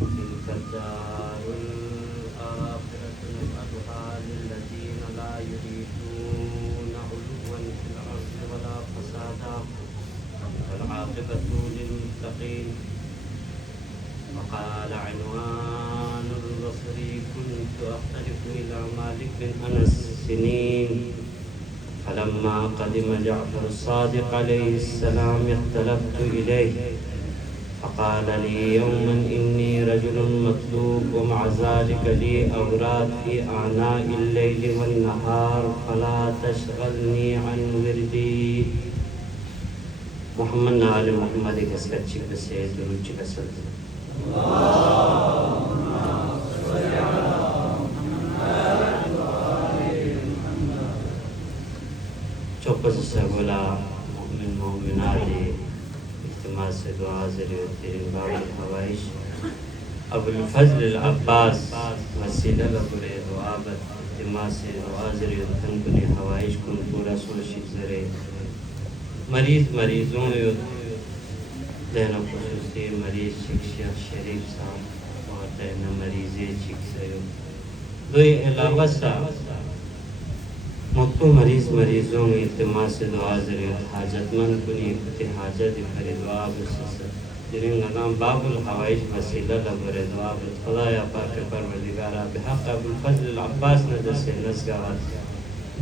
تلك الدار الآخرة نجعلها للذين لا يريدون علوا في الأرض ولا فسادا والعاقبة للمتقين. وقال عنوان البصر كنت أختلف إلى مالك بن أنس سنين فلما قدم جعفر الصادق عليه السلام اختلفت إليه فقال لي يوما إني رجل مطلوب ومع ذلك لي أوراد في آناء الليل والنهار فلا تشغلني عن وردي. محمد آل محمد كسكتشي كسيد ونوچي كسد چوپس سگولا مؤمن مؤمنالی اجتماع سے دعا ذریعہ تیرین باب الحوائش ابو الفضل العباس وسیلہ لبرے دعا بد اجتماع سے دعا ذریعہ تنکنے حوائش کن پورا سوشید ذریعہ مریضوں دہنا خصوصی مریض شیخ شریف صاحب اور دہنا مریضی چک سیو دوئی علاوہ سا مکتو مریضوں میں التماس سے دعا ذریعہ حاجت مند کنی اکتی حاجت پر دعا بسسد جنہیں نام باب الحوائش وسیلہ لبر دعا بالخدا یا پاک پروردگارہ بحق ابو الفضل العباس ندر سے نسگاوات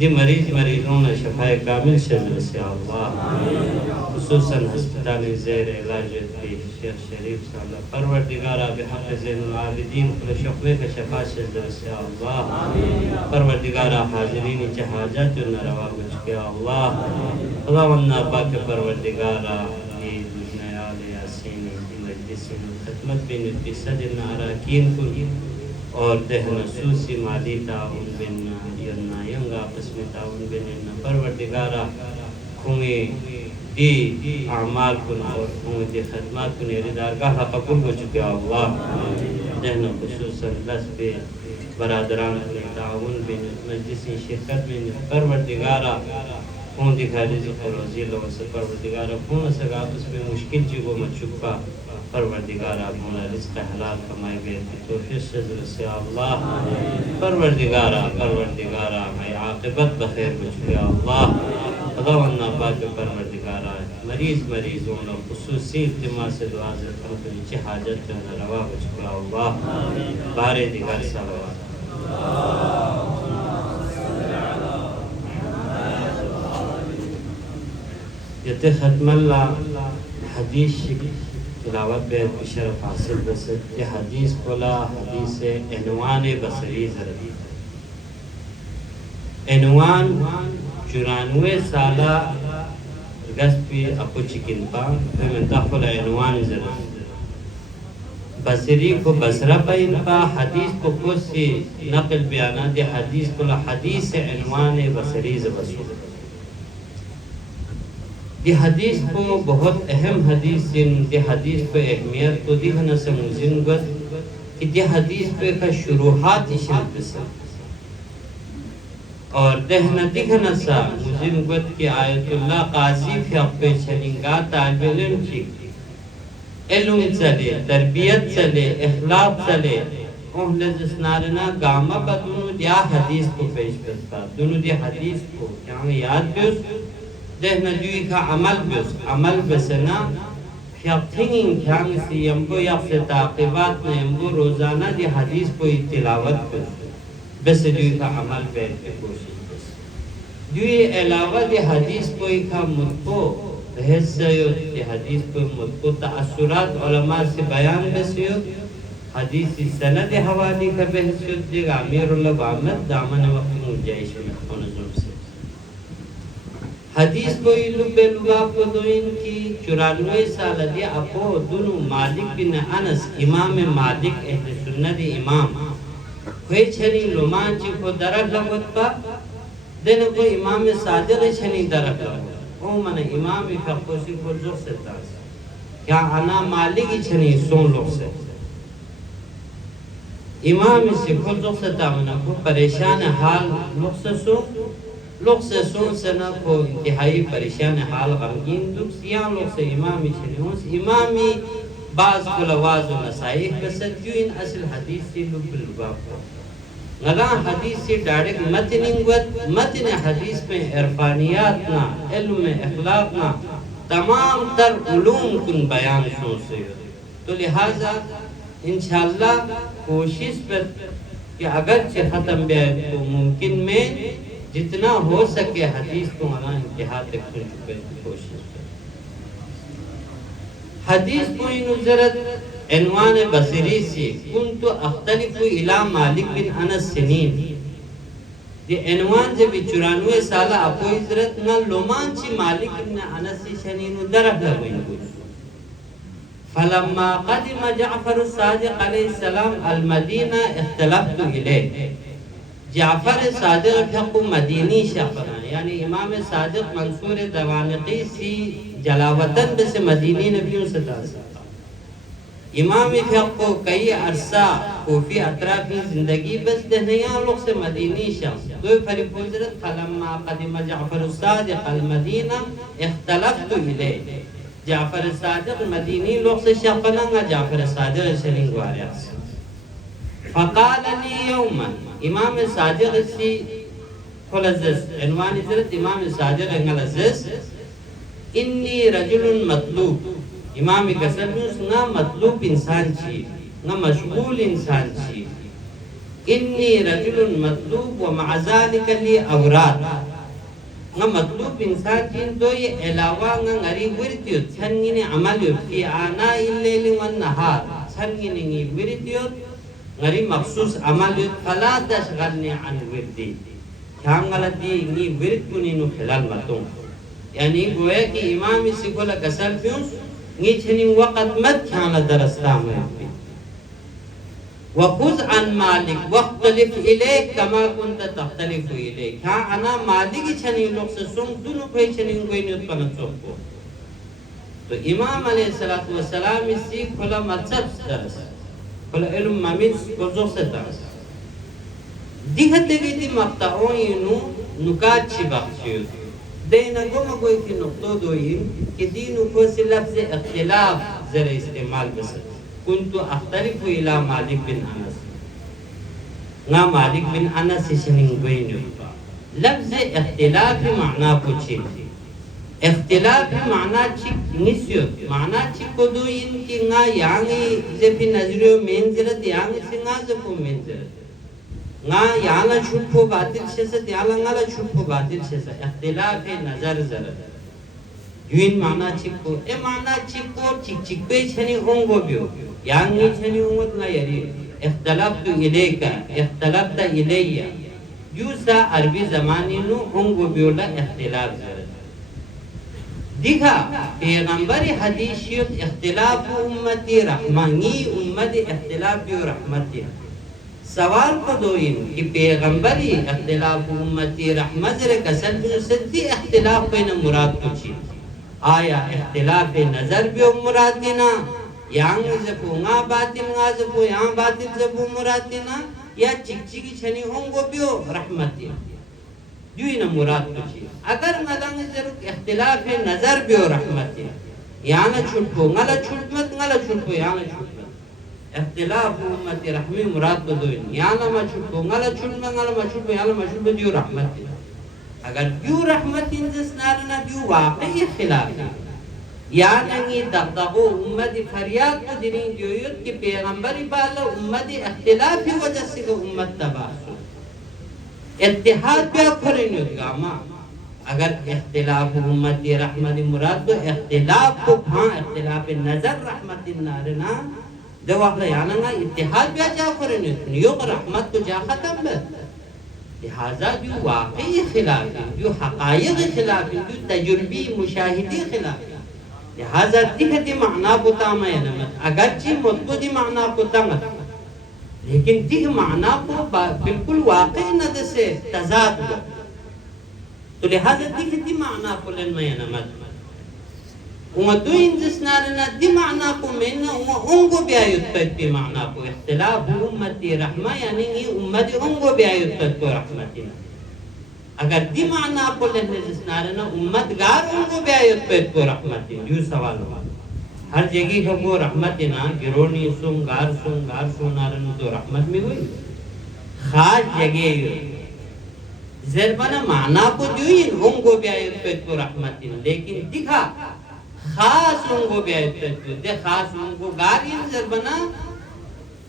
دی مریضوں نے شفاء کامل شزر سے اللہ خصوصاً ہسپتال زیر علاج کی شیخ شریف صاحب پروردگارہ بحق زین العابدین کل شفوے کا شفاء شزر سے اللہ پروردگارہ حاضرین چہاجت نروا بچ کے اللہ خدا ونہ پاک پروردگارہ یہ دنیال یاسین کی مجلس خدمت بین صدر اراکین کو اور دہن سوسی مالی تعاون بین ینا ینگا قسم تعاون بین پروردگارہ کھونگی دی اعمال کن اور کھونگی دی خدمات کن اردارگاہ قبول ہو چکے اللہ دہن خصوصاً دس بے برادران کن تعاون بین مجلس شرکت بین پروردگارہ کھون دکھا رزق و روزی اللہ سے پروردگارہ کھون سگا اس میں مشکل چیزوں میں چکا پروردگارہ مولا رزق حلال کمائے گئے توفیق شزر سے اللہ پروردگارہ میں عاقبت بخیر بچکے اللہ خدا ونہ پاک پروردگارہ مریضوں اور خصوصی التماس سے دعا ذرکن کو نیچے حاجت جنہ روا بچکے اللہ بارے دیگر صلوات یت ختم اللہ حدیث تلاوت بے بشرف حاصل بسد یہ حدیث کلا حدیث عنوان بصری ضربی عنوان 94 سالہ گست پی اپو چکن پا فیمن تخل عنوان ضربی بصری کو بصرہ پین پا حدیث کو کسی نقل بیانا دی حدیث کلا حدیث عنوان بصری ضربی دی حدیث کو بہت اہم حدیث دی حدیث کو اہمیت کو دیکھنا سے موزن گد کہ دی حدیث پہ کا شروحات اشارت بسر اور دہنا دیکھنا سا موزن گد کہ آیت اللہ قاضی فی اقوی چھلنگا طالب علم کی علم چلے تربیت چلے اخلاق چلے اہل جسنارنا گاما با دونوں دیا حدیث کو پیش بستا دونوں دی حدیث کو یہاں یاد بیس دہنا دوی کا عمل بسنا فیقتنین کھانگ سی یمکو یقف تعقیبات میں یمکو روزانہ دی حدیث کو تلاوت بس دوی کا عمل بیت پہ کوشش بس دوی علاوہ دی حدیث کوئی کا مدکو بحثیت دی حدیث کوئی مدکو تأثرات علماء سے بیان بسیت حدیث سند حوالی کا بحثیت دیگا امیر اللہ بعمد دامن وقت مجائش میں خونظم سے حدیث کوئی لبے لباب کو دوئن کی 94 سالہ دی اپو دونو مالک بن انس امام مالک اہل سنت امام کوئی چھنی لمان چی کو درک لگت پا دن کو امام صادق چھنی درک لگت او من امام فقوسی کو زخ سے تاس کیا انا مالک چھنی سون لوگ سے امام سے کو زخ سے تامنا کو پریشان حال لوگ سے سون لوگ سے سون سے نہ کو انتہائی پریشان حال غمگین لوگ سیاں لوگ سے امامی چھلی ہوں امامی बाज कुलवाज व नसाइह बसत इन असल हदीस से लुबुल बाब को गला हदीस से डायरेक्ट मतन हदीस में इरफानियात ना इल्म में अखलाक ना तमाम तर उलूम कुन बयान सोचे तो लिहाजा इंशाअल्लाह कोशिश पर कि अगर से ख़त्म बे तो मुमकिन में जितना हो सके हदीस को आना इंतहा तक सुन चुके की कोशिश कर हदीस को नुजरत इनवान बसरी से कुन्तु अख्तलिफु इला मालिक बिन अनस सिनीन ये इनवान जब 94 साल आपको इजरत न लोमान ची मालिक बिन अनस सिनीन दरह लगो फलम्मा क़दिम जाफर सादिक अलैहिस्सलाम अल-मदीना इख्तलफ्तु इलैह जाफर सादिक हक़ मदीनी शख़्स यानी इमाम सादिक मंसूर दवानिकी सी जलावतन बस मदीनी नबियों से दास इमाम हक़ को कई अरसा कोफी अतराफी जिंदगी बस दहनिया लोग से मदीनी शख़्स दो फरीक गुजरत फलम्मा क़दिम जाफर सादिक अल-मदीना इख्तलफ्तु इलैह जाफर सादिक मदीनी लोग से शफ़ना जाफर सादिक शरीक वारिस फ़क़ाल ली यौमन इमाम सादिक सी खुलज़स इनवान इज़रत इमाम सादिक अंगलज़स इन्नी रजुलुन मतलूब इमाम कसम सुना मतलूब इंसान छी ना मशगूल इंसान छी इन्नी रजुलुन मतलूब व मअ ज़ालिका ली औरात ना मतलूब इंसान जिन तो ये अलावा ना ngari wirtiyo छन्नी अमल की आना इल्लेल वन नहार छन्नी wirtiyo ngari मखसूस अमल फला तशगलनी अन विर्दी ख्यांगलती नी विर्द कुनी नु खिलाल मतों यानी गोया कि इमाम इसी को लकसल प्यूस नी छनी वक़्त मत ख्यांगला दरस्ता में वखुज अन मालिक वख्तलिफ इलेक कमा कुंत तख्तलिफ इलेक हाँ अना मालिक छनी लोग से सुन दोनों कोई छनी कोई नहीं उत्पन्न चोको तो इमाम अलैहिस्सलातु वस्सलाम इसी खुला मत्सब दरस खुला इल्म ममिस को जो से दरस दिखते गई थी मक्ताओं इनु नुकात ची बख्शियो देना गुम कोई की नुक्तो दो इन कि दीनु को से लफ्ज़ इख्तिलाफ जरा इस्तेमाल बस कुन्तु अख्तलिफु इला मालिक बिन अनस ना मालिक बिन अनस से शनिंगोइनो लफ्ज़ इख्तिलाफ माना पूछे इख्तिलाफ माना चिक निस्यो माना चिक को दो इनकी ना यांगी जब नजरियो मेंजरत यांगी से ना जब मेंजरत ना यांगा छुपो बातिल से यांगा ना छुपो बातिल से इख्तिलाफ नजर जरत युइन माना चिको ए माना चिको चिक पे छनी होंगो बियो यांगी छनी होंगो ना यारी इख्तलाफ्तु इलेका इख्तलाफ्ता इलेया यूसा अरबी ज़मानी नु होंगो बियो ला इख्तिलाफ जरत दिखा पैगंबर हदीसियत इख्तिलाफ उम्मती रहमानी उम्मती इख्तिलाफ बियो रहमती सवाल को दो इन कि पैगंबरी इख्तिलाफ उम्मती रहमत रे कसल बियो सद्दी इख्तिलाफ पे न मुराद पूछी आया इख्तिलाफ नजर भी मुरादिना यांग जबू ना जबू यहाँ बातिल जबू मुरादिना या चिकचिकी छनी होंगो बियो रहमती युई न मुराद पूछी अगर मदंग जरूर इख्तिलाफ नजर बियो रहमती यहाँ न छुटको ngala छुटको यहाँ न छुटमत इख्तिलाफ उम्मती रहमी मुराद को दो यहाँ न म छुटको ngala छुटको यहाँ न म छुटको दियो रहमती अगर क्यों रहमत इंजसनारना क्यों वाकई खिलाफ या नहीं दगदगो उम्मती फरियाद को दिनी जोयुत कि पैगंबरी बाला उम्मती इख्तिलाफ की वजह से को उम्मत तबाह इत्तिहाद पे खरीनो गामा अगर इख्तिलाफ उम्मती रहमत मुराद तो इख्तिलाफ को हाँ इख्तिलाफ नजर रहमत नारना दवाखला याना ना इत्तिहाद पे जा खरीनो नियो रहमत को जा खत्म बस लिहाजा जो वाकई खिलाफ है जो हकायक खिलाफ है जो तजुर्बी मुशाहिदी खिलाफ है लिहाजा दिखती माना पुता मैं नमत अगरचे मुद्दों माना पुता मत लेकिन दिख माना को बिल्कुल वाकई नद से तजाद हो तो लिहाजा दिखती माना पुलन मैं नमत उमदो इंजसनारना दि माना को मैंने उंगो ब्यायुत पे माना को इख्तिलाफ उम्मती रहमा यानी ये उम्मती उंगो ब्यायुत को रहमती अगर दि माना को लेने इंजसनारना उम्मत गार उंगो ब्यायुत को रहमती जो सवाल हुआ हर जगह का वो रहमत है ना गिरोनी गार नारन तो रहमत में हुई खास जगह जरबना माना को जो इन होंगो ब्यायत पे तो रहमत लेकिन दिखा खास होंगो ब्यायत पे तो दे खास होंगो गारिन जरबना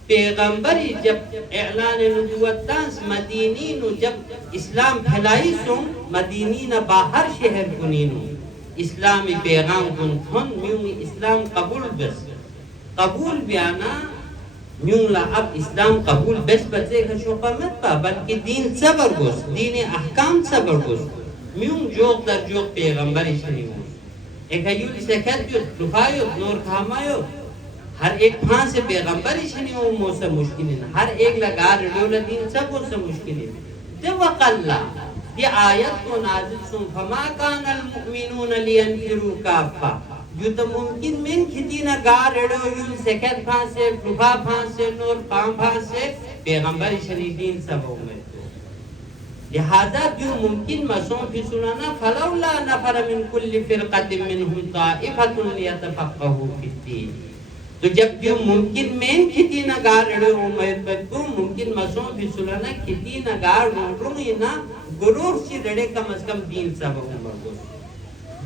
पैगंबरी जब ऐलान नबुवत दास मदीनी नु जब इस्लाम फैलाई सो मदीनी न बाहर शहर कुनीनु इस्लामी पैगाम कुन थन म्यूं इस्लाम कबूल बस कबूल बयाना म्यूंला अब इस्लाम कबूल बस बचे का शोका मत पा बल्कि दीन सबर गोस दीन अहकाम सबर गोस म्यूं जोक दर जोक पैगंबरी शनी हो एक अयुल सेकत जो दुखायो नूर खामायो हर एक फां से पैगंबरी शनी हो मोसे मुश्किल है हर एक लगा रेडोला दीन सब से मुश्किल है ते वकल्ला ये आयत को नाजिल सुन फमा कानल मुमिनून लियनफिरू काफा जो तो मुमकिन में खिती ना गार रेडो यूं सेकत फां से दुखा फां से नूर फां से पैगंबरी शनी दीन सब हो में लिहाजा जो मुमकिन मसों भी सुनाना फलौला नफर मिन कुल्ली फिरक़तिन मिनहुम ताइफतुन लियतफक़हू फिद्दीन तो जब जो मुमकिन में किती ना गार रेडो उम्मत पर तो मुमकिन मसों भी सुनाना किती ना गार रोंगे ना गुरूर सी रेडे कम से कम दीन सब हो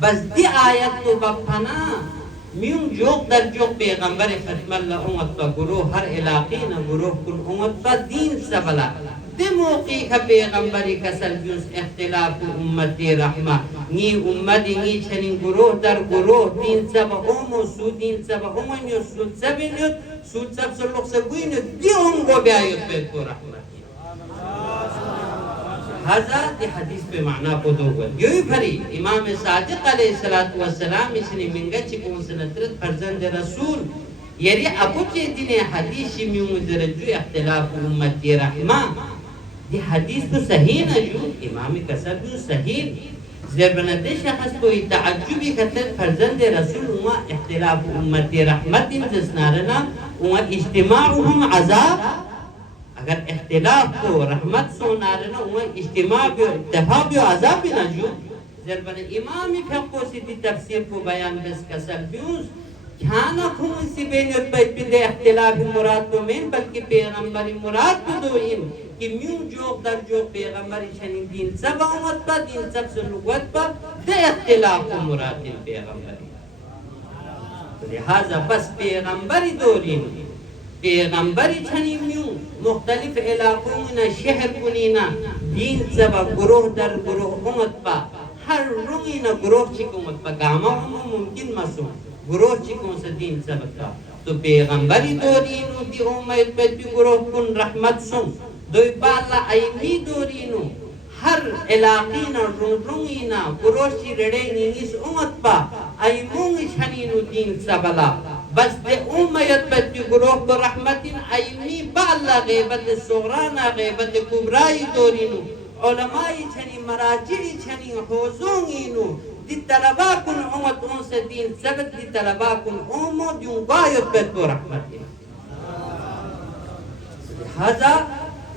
बस दी आयत तो बफना म्यूं जोक दर जोक पैगंबर फतमल्ला उम्मत का गुरु हर इलाके न गुरु कुल उम्मत का दीन सबला दे मौके का पैगंबरी का सलबियस इख्तिलाफ उम्मती रहमा नी उम्मती नी छनी गुरु दर गुरु दीन सब ओमो सु दीन सब ओमो सु सब से लोग से गुइन दी उनको ब्यायत पे तो रहमत हज़रत हदीस पे माना को दो यही भरी इमाम सादिक अलैहिस्सलातु वस्सलाम इसने मिंगा चिकन सनत्रत फरजंद रसूल यरी अबू चेदिने हदीस में मुदरजु इख्तिलाफ उम्मती रहमा ये हदीस तो सही न जो इमाम कसर जो सही जरबनते शख्स को तअज्जुबी खतर फरजंद रसूल हुआ इख्तिलाफ उम्मती रहमत जिसनारना हुआ इज्तिमाउहुम अज़ाब अगर इख्तिलाफ को रहमत सोनार ना हुआ इज्तिमा भी इत्तेफाक भी अज़ाब भी ना जो जरबन इमाम फक़ो सिद्दी तफसीर को बयान बस कसर व्यूज खाना खुम सी बेनियत पे बिदे इख्तिलाफ मुराद तो में बल्कि पैगंबरी मुराद तो दो इन कि म्यूं जोक दर जो पैगंबरी शनी दीन सब उम्मत पर दीन सब से लुगत पर दे इख्तिलाफ को मुराद इन पैगंबरी तो लिहाजा बस पैगंबरी दो इन पैगंबरी छनी म्यूं मुख्तलिफ इलाकों में शहर कुनीना दीन सब गुरोह दर गुरोह उम्मत पा हर रुंगी ना गुरोह चिको उम्मत पा गामा मुमकिन मसो गुरोह चिको से दीन सब का तो पैगंबरी दोरीनु दी उम्मत पे भी गुरोह कुन रहमत सुन दो बाला आईमी दोरीनु हर इलाके ना रुंगी ना गुरोह ची रेडे निंगिस उम्मत पा आईमुंग छनी नु दीन सबला बस दे उम्मत पे भी गुरोह को रहमतिन आईमी बाला गैबत सुगराना गैबत कुबराई दोरीनु उलमाई छनी मराजिई छनी होजोंगीनु दी तलबा कुन उम्मत उन से दीन सबत दी तलबा कुन उम्मत यूं गायब पे तो रहमतिन लिहाजा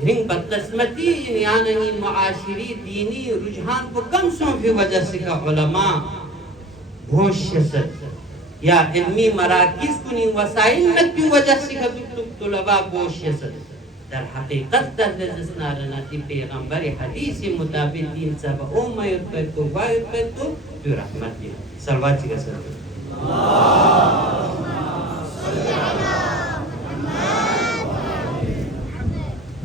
रिंग बदकिस्मती यानी मुआशिरी दीनी रुझान को कम सो की वजह से का उलमा भोशसत या इल्मी मराकिज कुनी वसाइल नक की वजह से का तुलबा भोशसत दर हकीकत दर जिसनारना ती पैगंबर हदीस मुताबिक दीन सब उम्मत पर तो वायत पर तो रहमत दी सरवाची का सर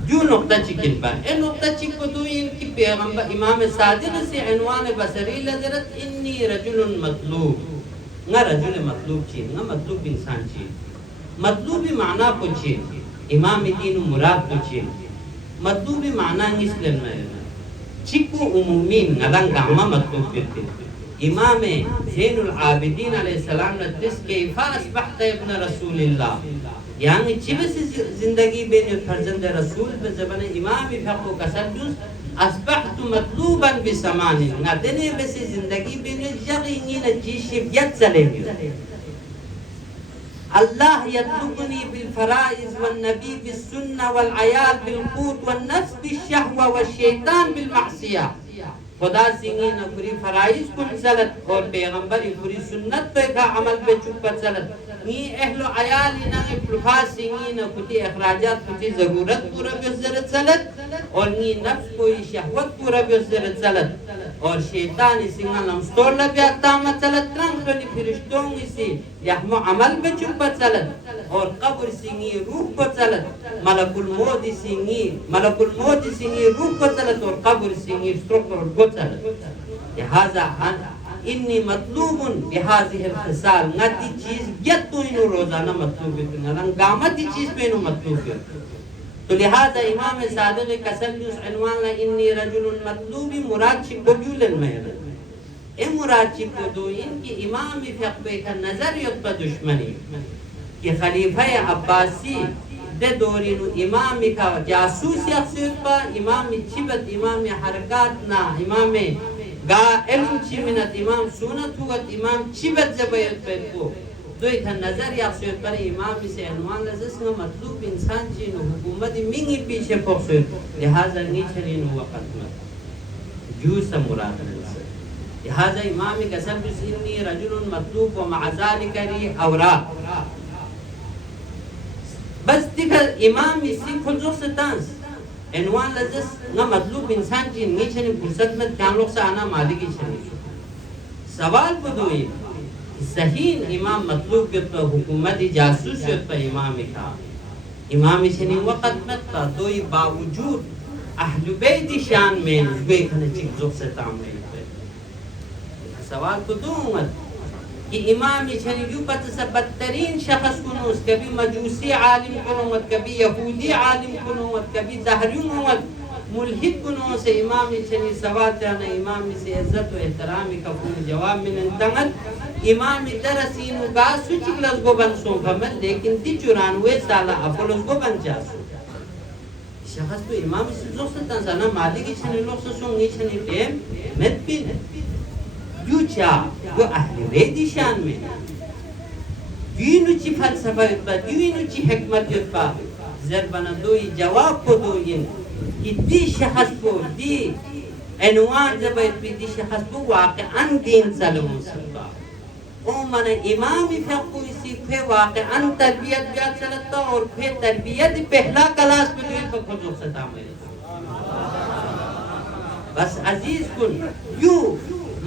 जो नुक्ता चिकिन पर ए नुक्ता चिको तो इनकी पैगंबर इमाम सादिक से इनवान बसरी लजरत इन्नी रजुलन मतलूब ना रजुल मतलूब चीज ना मतलूब इंसान चीज मतलूब माना पूछे इमाम दीन मुराद पूछे मतलूब माना इसलन में चिको उमूमीन नरंग गामा मतलूब करते इमाम ज़ैनुल आबिदीन अलैहिस्सलाम ने तस्कीफ़ा अस्बहत इब्न रसूलिल्लाह यानी चिबस जिंदगी बेन फर्जंद रसूल पे जबान इमाम फक़ो कसदुस अस्बहत मतलूबन बिसमानी नदने बस जिंदगी बेन यकीनी न चीज यत चलेगी अल्लाह यतलुबनी बिल फराइज वन नबी बिस सुन्नह वल अयाल बिल क़ूत वन नफ्स बिश शहवा व शैतान बिल मासिया खुदा सिंगी न पूरी फराइज को चलत और पैगंबर पूरी सुन्नत पे का अमल पे चुप पर चलत ये अहलो अयाल ना प्लुफास सिंगी ना कुछ अखराजात कुछ ज़रूरत पूरा बेज़रत चलत और ये नफ्स कोई शहवत पूरा बेज़रत चलत और शैतान सिंगा नमस्तोर लब्या तामा चलत त्रंग खली फिरिश्तों इसी यहमो अमल पे चुप चलत और कब्र सिंगी रूह को चलत मलकुल मौत सिंगी रूह को चलत और कब्र सिंगी स्ट्रक्चर को चलत लिहाजा इन्नी मतलूबुन बिहाज़िहिल ख़िसाल नती चीज़ यत्तु इनु रोज़ाना मतलूब है नरंग गामती चीज़ पे इनु मतलूब है तो लिहाजा इमाम सादिक़ कसल्युस अनवान ला इन्नी रजुलुन मतलूबी मुराद चिकोजुलन महर ए मुराद चिकोदोइन कि इमाम फ़क़बे का नज़रियत पर दुश्मनी कि खलीफा अब्बासी दे दोरिनु इमाम का जासूस यख्सियत पर इमाम चिबत इमाम हरकत ना इमाम गा इल्म चिमिनत इमाम सुनत हुआ इमाम चिबत जबयत पे को दो एक नजर या सोच पर इमाम से अनवान लजस न मतलूब इंसान जी न हुकूमत मिंगी पीछे पहुंचे लिहाजा नीचे नहीं वक्त मत जू समुराद लिहाजा इमाम कसम बिस्नी रजुल मतलूब व मअज़ालिक री औरा बस दिखा इमाम इसी खुजो से तांस अनवान लजस न मतलूब इंसान जी नीचे नहीं फुर्सत में क्या लोग से आना मालिकी चली सवाल को दो सही इमाम मतलूब के तो हुकूमत जासूस पर इमाम का इमाम से नहीं वक़्त में था तो ये बावजूद अहल बैत शान में वे खने चीज़ों से तामील सवाल को दो कि इमाम छनी यू पत से बदतरीन शख्स कुनूस कभी मजूसी आलिम कुनूमत कभी यहूदी आलिम कुनूमत कभी दहरी कुनूमत मुल्हिद कुनूमत से इमाम छनी सवाल ताना इमाम से इज्जत व एहतराम का पूर्ण जवाब में तंगत इमाम दरसीन का सुच ग्लास गो बन सो फमल लेकिन ती 94 साल अफलोस गो बन जासो शख्स तो इमाम से जो से तंजाना मालिक छनी लोग से सो नी छनी टेम मत पिन यूचा वो अहले बैत शान में दीनुची फलसफा उत्पा दीनुची हिकमत उत्पा ज़रबना दो जवाब को दो कि दी शख्स को दी अनवान जब दी शख्स को वाक़अन दीन सलमों सबा ओ मन इमाम फ़क़्ह इसी पे वाक़अन तरबियत बिया चलता और फिर तरबियत पहला क्लास में जो इनको खुद सता में बस अजीज कुन यू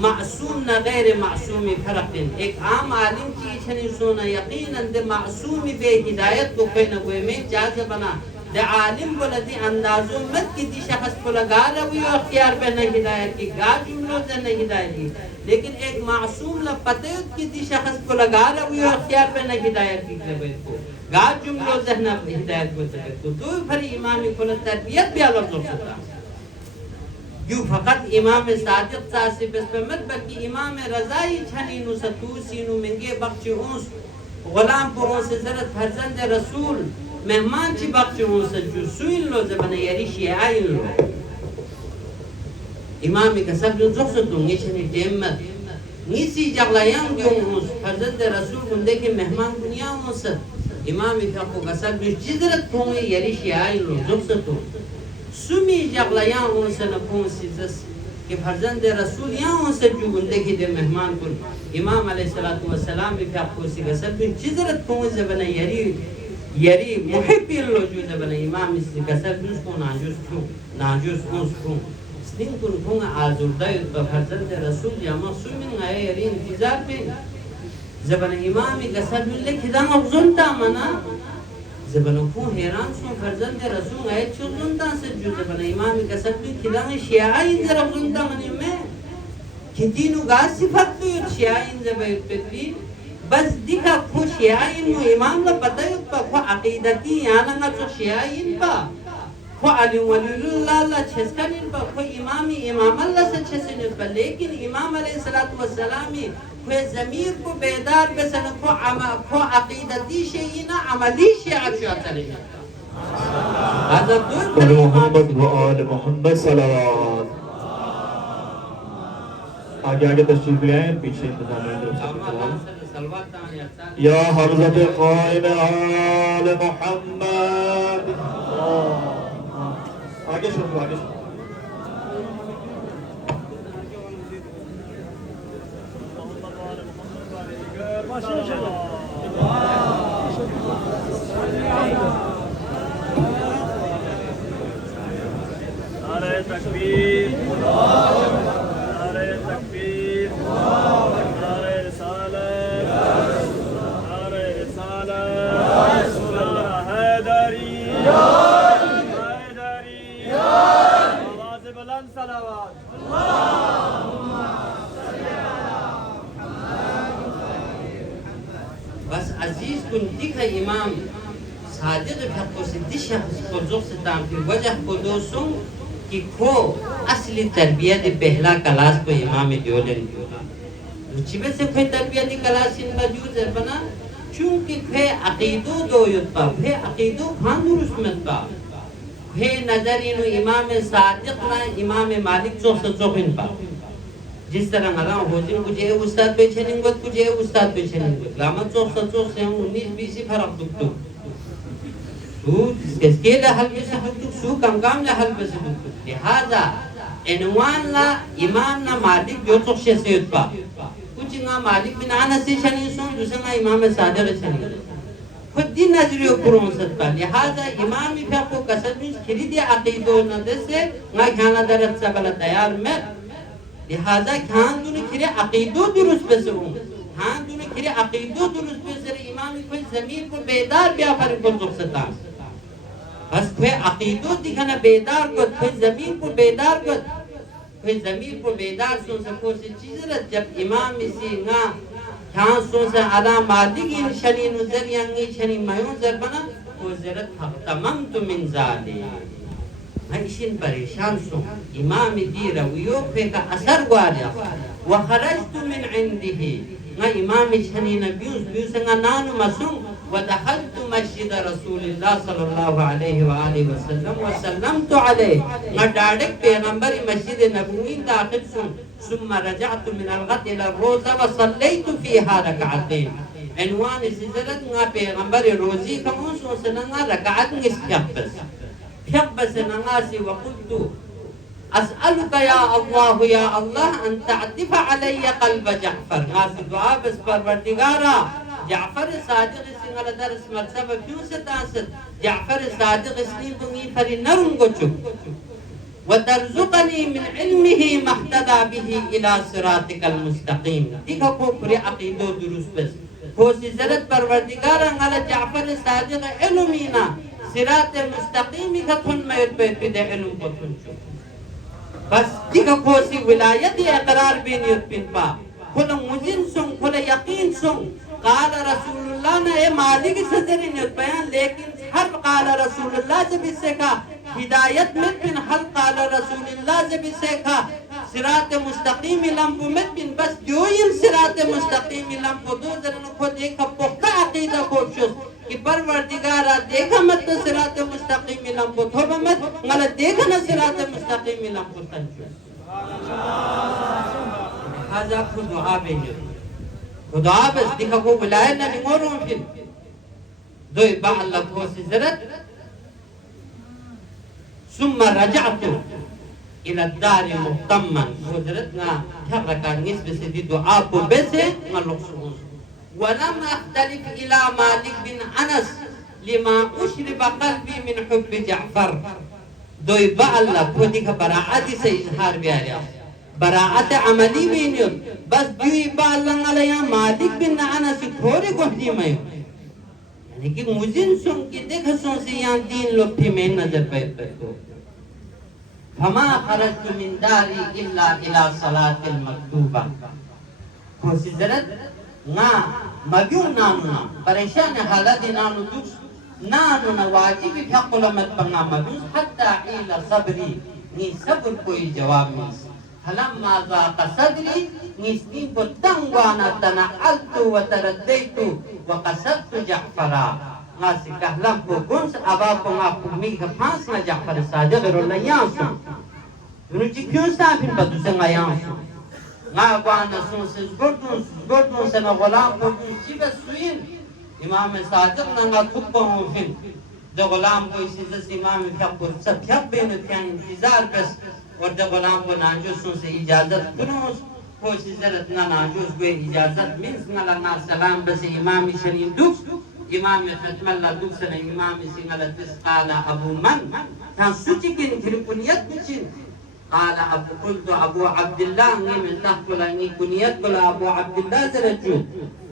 मासूम न गैर मासूम फर्क एक आम आलिम की छनी सोना यकीनन दे मासूम बे हिदायत को कोई न कोई में जाज बना दे आलिम बोला दी अंदाजों मत की दी शख्स को लगा रही हो अख्तियार पे नहीं हिदायत की गा जुमलों से नहीं हिदायत की लेकिन एक मासूम ला पते की दी शख्स को लगा रही हो अख्तियार पे नहीं हिदायत की जब को गा जुमलों से न हिदायत को सके तो फिर इमाम को तरबियत भी अलग हो सकता यू फकत इमाम सादिक सासिब बसमत बल्कि इमाम रज़ाई छनी नु सतूसी नु मंगे बख्श उस गुलाम पुरों से जरत फरजंद रसूल मेहमान ची बख्श उस जो सुइन लो जबने यरिशी आइन लो इमाम का सब जो जोख तो निशनी टेमत नीसी जगलायां जो उस फरजंद रसूल गुंदे के मेहमान दुनिया उस इमाम का सब जो जिजरत को यरिशी आइन लो जोख तो सुमी जगलायां उनसे न पहुंचीज़ कि फर्जंद रसूल यहाँ उनसे जो गुंदे की दे मेहमान कुल इमाम अलैहिस्सलातु वस्सलाम भी आपको सी गसल भी जिजरत पहुंच जबना यरी मुहिब्बिल लो जो जबना इमाम इस गसल भी उसको नाजुस उसको स्टिंग कुन आजुर्दा तो फर्जंद रसूल या मखसूमिन आए यरी इंतजार पे जबना इमाम गसल भी लेकिन दाम अफजुलता मना जबना को हैरान सो फर्जंद रसूल आए चुनता से जो जबना इमाम का सब भी खिलाने शियाइन जरा सुनता मने में किदिनु गा सिफत तो शियाइन जब पे बस दिखा को शियाइन नु इमाम ला पता है को अकीदती याना ना तो शियाइन पा को अली वलील्लाह ला छसकनिन पा को इमाम अल्लाह से छसनिन पा लेकिन इमाम अलैहिस्सलातु वस्सलाम कोई ज़मीर को बेदार बेसन को अकीदती शेयना अमली शे अच्छा चलेगा हज़रत दुल मोहम्मद व आल मोहम्मद सल्लल्लाहु आगे तशरीफ ले आए पीछे इंतजाम या हज़रत क़ाइद आल मोहम्मद आगे शुरू माशाअल्लाह तकबीर नारे तकबीर नारे रिसालत नारे रिसालत हैदरी हैदरी आवाज़ बुलंद सलावत बस अजीज कुन दिखा इमाम सादिक को सिद्धिश को जो सिताम की वजह को दोस्तों कि खो असली तरबियत पहला क्लास को इमाम जोलन रुचिबे से कोई तरबियत क्लास इन वजूद है बना चूंकि फे अकीदो दो युत्ता फे अकीदो खान दुरुस्त मत बा फे नजरिनो इमाम सादिक ना इमाम मालिक जो सचोखिन पा जिस तरह अल्लाह होजिन कुछ है उस्ताद पे छनिंगत कुछ है उस्ताद पे छनिंगत लामा चो सचो से 19-20 फर्क दुक्तु सु इसके ला हल पे से दुक्तु सु काम ला हल पे से दुक्तु लिहाजा इनवान ला इमाम ना मालिक जो तो से उत्पा कुछ ना मालिक बिन आना से छनि सुन दूसरा इमाम सादिक छनि खुद दिन नजरियो कुरों सत्ता लिहाजा इमाम ही को कसद में खरीद अकीदो न से ना खाना दरत सबला तैयार में लिहाजा खान दुने खिरे अकीदो दुरुस्त पे से खान दुने खिरे अकीदो दुरुस्त पे से इमाम कोई ज़मीर को बेदार बिया पर को जुक्सता बस कोई अकीदो दिखना बेदार को कोई ज़मीर को बेदार को कोई ज़मीर को बेदार सुन सको से चीज़ जब इमाम इसी ना खान सुन से आला मालिक इन शनी नजरियांगी शनी मायूं जरबना वो जरत तमाम तो मिन जाले इशन परेशान सो इमाम दी रवियो पे का असर वाला व खरजत मिन इंदिही ना इमाम छनी नबियुस बियुसंगा नानु मसुम व दखलत मस्जिद रसूलुल्लाह सल्लल्लाहु अलैहि व आलिहि वसल्लम व सल्लमतु अलैहि ना डायरेक्ट पैगंबर मस्जिद नबवी दाखिल सुन ثم رجعت من الغد الى الروضه وصليت فيها ركعتين عنوان سلسله نا पैगंबर रोजी कमो सो सना रकात निस्फबस حبس نماسي وقلت أسألك يا الله أن تعطف علي قلب جعفر ناسي دعاء بس پروردگارا جعفر صادق سنگل درس مرتبه کیوں ستاسد جعفر صادق اسلیم بنگی فری نرم گوچو وترزقني من علمه ما اهتدى به إلى صراطك المستقيم دیکھا کو پوری عقیدو درست بس کو سزرت پروردگارا نگل جعفر صادق علمینا صراط مستقیم کا تھن میں پہ دے علم کو تھن بس دیکھا کوسی ولایت اقرار بینیت پن پا کھلا مجن سن کھلا یقین سن قال رسول اللہ نے اے مالک صدر نیت بیان لیکن ہر قال رسول اللہ سے بھی سیکھا ہدایت میں پن ہر قال رسول اللہ سے بھی سیکھا صراط مستقیم لمبو میں پن بس جو ان صراط مستقیم لمبو دو ذرن کو دیکھا پختہ عقیدہ کو شس कि परवरदिगारा देखा मत तो सिरात मुस्तकीम मिलम को थोबा मत मला देखा ना सिरात मुस्तकीम मिलम को तंजो हाजा को दुआ बेजो खुदा बस दिखा को बुलाए ना निमोरों फिर दो बा अल्लाह को सिजरत ثم رجعت الى الدار مهتما وجرتنا حركه نسبه دي دعاء को बेसे मलुक्सुन ولم أختلف إلى مالك بن أنس لما أشرب قلبي من حب جعفر دوي بالله خودی کا براعت سے اظہار بیاریا براعت عملی بینیت بس دوی بالله علیہ مالک بن أنس تھوڑے گوھتی میں یعنی کہ مجن سن کی دیکھ سن سے یہاں دین لوٹھی میں نظر پہ کو فما خرجت من داری إلا إلى صلاة المكتوبة خوشی ضرد ना मगियों नानुना परेशान हालत नानु दुख नानुना वाजिबी फकुला मत पंगा मगियों हत्ता इला सबरी नी सब्र कोई जवाब नहीं हलम माज़ा कसदरी निस्ती को तंगवाना तना अल्तु व तरद्दैतु व कसदतु Jofra ngasih kahlam ko guns aba ko ngaku mi ka pas na Ja'far Sadiq rolayyansu bunu çıkıyor safin badu sen ayyansu nga bana sonsiz gordun sana gulam gordun sibe suyin İmam Sadiq nga tukka fin de gulam ko size imam fiqur sab fiq benet kan intizar bes और de gulam ko nanjus se ijazat kunus ko size na nanjus ko ijazat min ngala na salam bes imam şerin duk imam yatmalla duk sana imam singala tisqala abu man kan suci kin kirkuniyat için قال قلت أبو عبد الله من تحت لاني كنيت بلا أبو عبد الله زرجو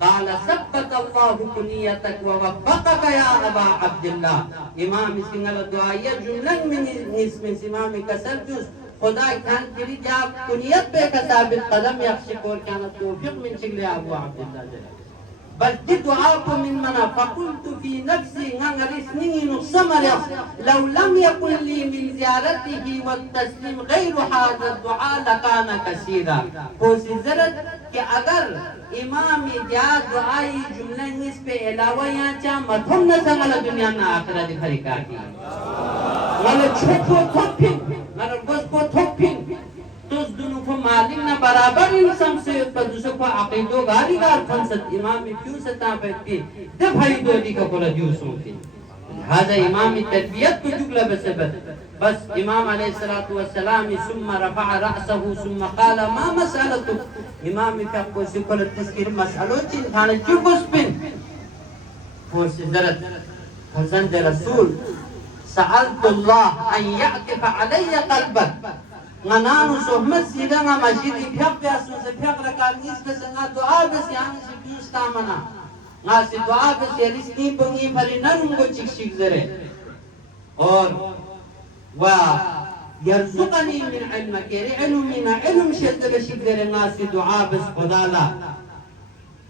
قال ثبت الله كنيتك ووفقك يا أبا عبد الله إمام سنگل دعائية جملة من اسم إمام كسرجوس خدا كان تري جاب كنيت بك ثابت قدم يخشكور كانت توفيق من شكل أبو عبد الله زرجو بس دي دعاء من منا فقلت في نفسي نغرسني نصمر لو لم يكن لي من زيارته والتسليم غير هذا الدعاء لكان كثيرا فوسي زرد کہ اگر امام جا دعائی جملہ اس پہ علاوہ یا چاہ مدھم نہ سنگل دنیا نہ آخرہ دکھری کاٹی مالا چھوٹو تھوپین مالا گوز کو تھوپین توز دونوں کو معلوم نہ برابر انسان سے پر دوسرے کو عقیدو گاری گار فنست امام کیوں ستا بیٹھتی دفعی دو دی کا کولا دیو سنتی لہذا امام تربیت کو جگلہ بسبت بس امام علیہ السلام ثم رفع رأسه ثم قال ما مسألتك امام کا کو سکل تذکر مسئلو چین کھانا چوکس پن فورس درد فرزند رسول سألت الله ان يعطف علي قلبك غنانو صحمت سیدھا غا مجیدی پھیق پیاسو سے پھیق رکانیس بس غا دعا بس یعنی سے پیوستا منا غا سے دعا بس یعنی پنگی پھری نرم کو چک شک زرے اور ويرزقني من علمك علم من علم شد بشك زرے غا سے دعا بس خدا لا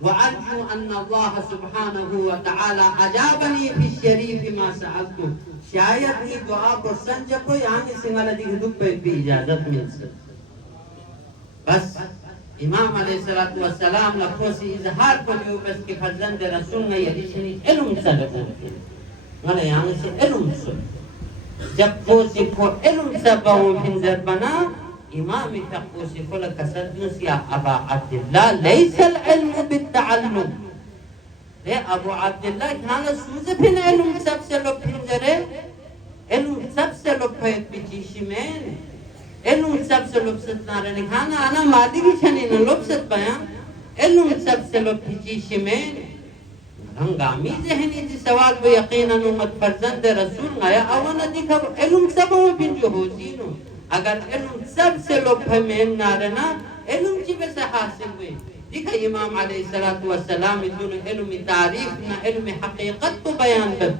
وأرجو أن الله سبحانه وتعالى أجابني في الشريف ما سألته شاید یہ دعا کو سنجا کو یہاں کی سنگل دی دکھ پہ بھی اجازت مل سکتی بس امام علیہ السلام لکھوسی اظہار کو جو بس کہ فرزند رسول نے یہ اشنی علم سلکو مانا یہاں سے علم سن جب کوسی کو علم سباؤں پھنزر بنا امام تقوسی کو لکسد نسیا ابا عبداللہ لیس العلم بالتعلم ابو عبداللہ کھانا سوزے پھن علم سب سے لوگ پھنجرے علم سب سے لوگ پھیت پیچیشی میں علم سب سے لوگ ستنا رہنے کھانا آنا مادی بھی چھنی نا لوگ ست بیان علم سب سے لوگ پیچیشی میں رنگامی ذہنی دی سوال کو یقینا نومت فرزند رسول گایا آوانا دیکھا علم سب ہوں پھن جو ہو زینو اگر علم سب سے لوگ پھمین نہ رہنا علم چی بس حاصل ہوئے دیکھا امام علیہ السلام دون علم تعریف نہ علم حقیقت کو بیان کر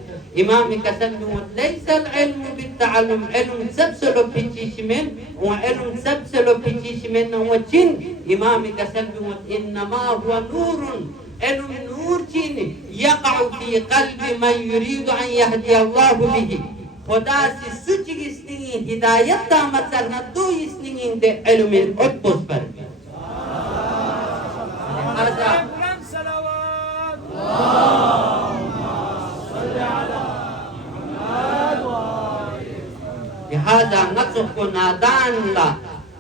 امام قسم لیس العلم بالتعلم علم سب سے لو پیچیش من و علم سب سے لو پیچیش من و چن امام قسم انما هو نور علم نور چن یقع فی قلب من یرید ان یهدی اللہ به خدا سے سچ اسنی ہدایت تا مثلا دو اسنی دے علم اطبس پر كم صلوات اللهم صل على محمد لهذا نقص کو نادان لا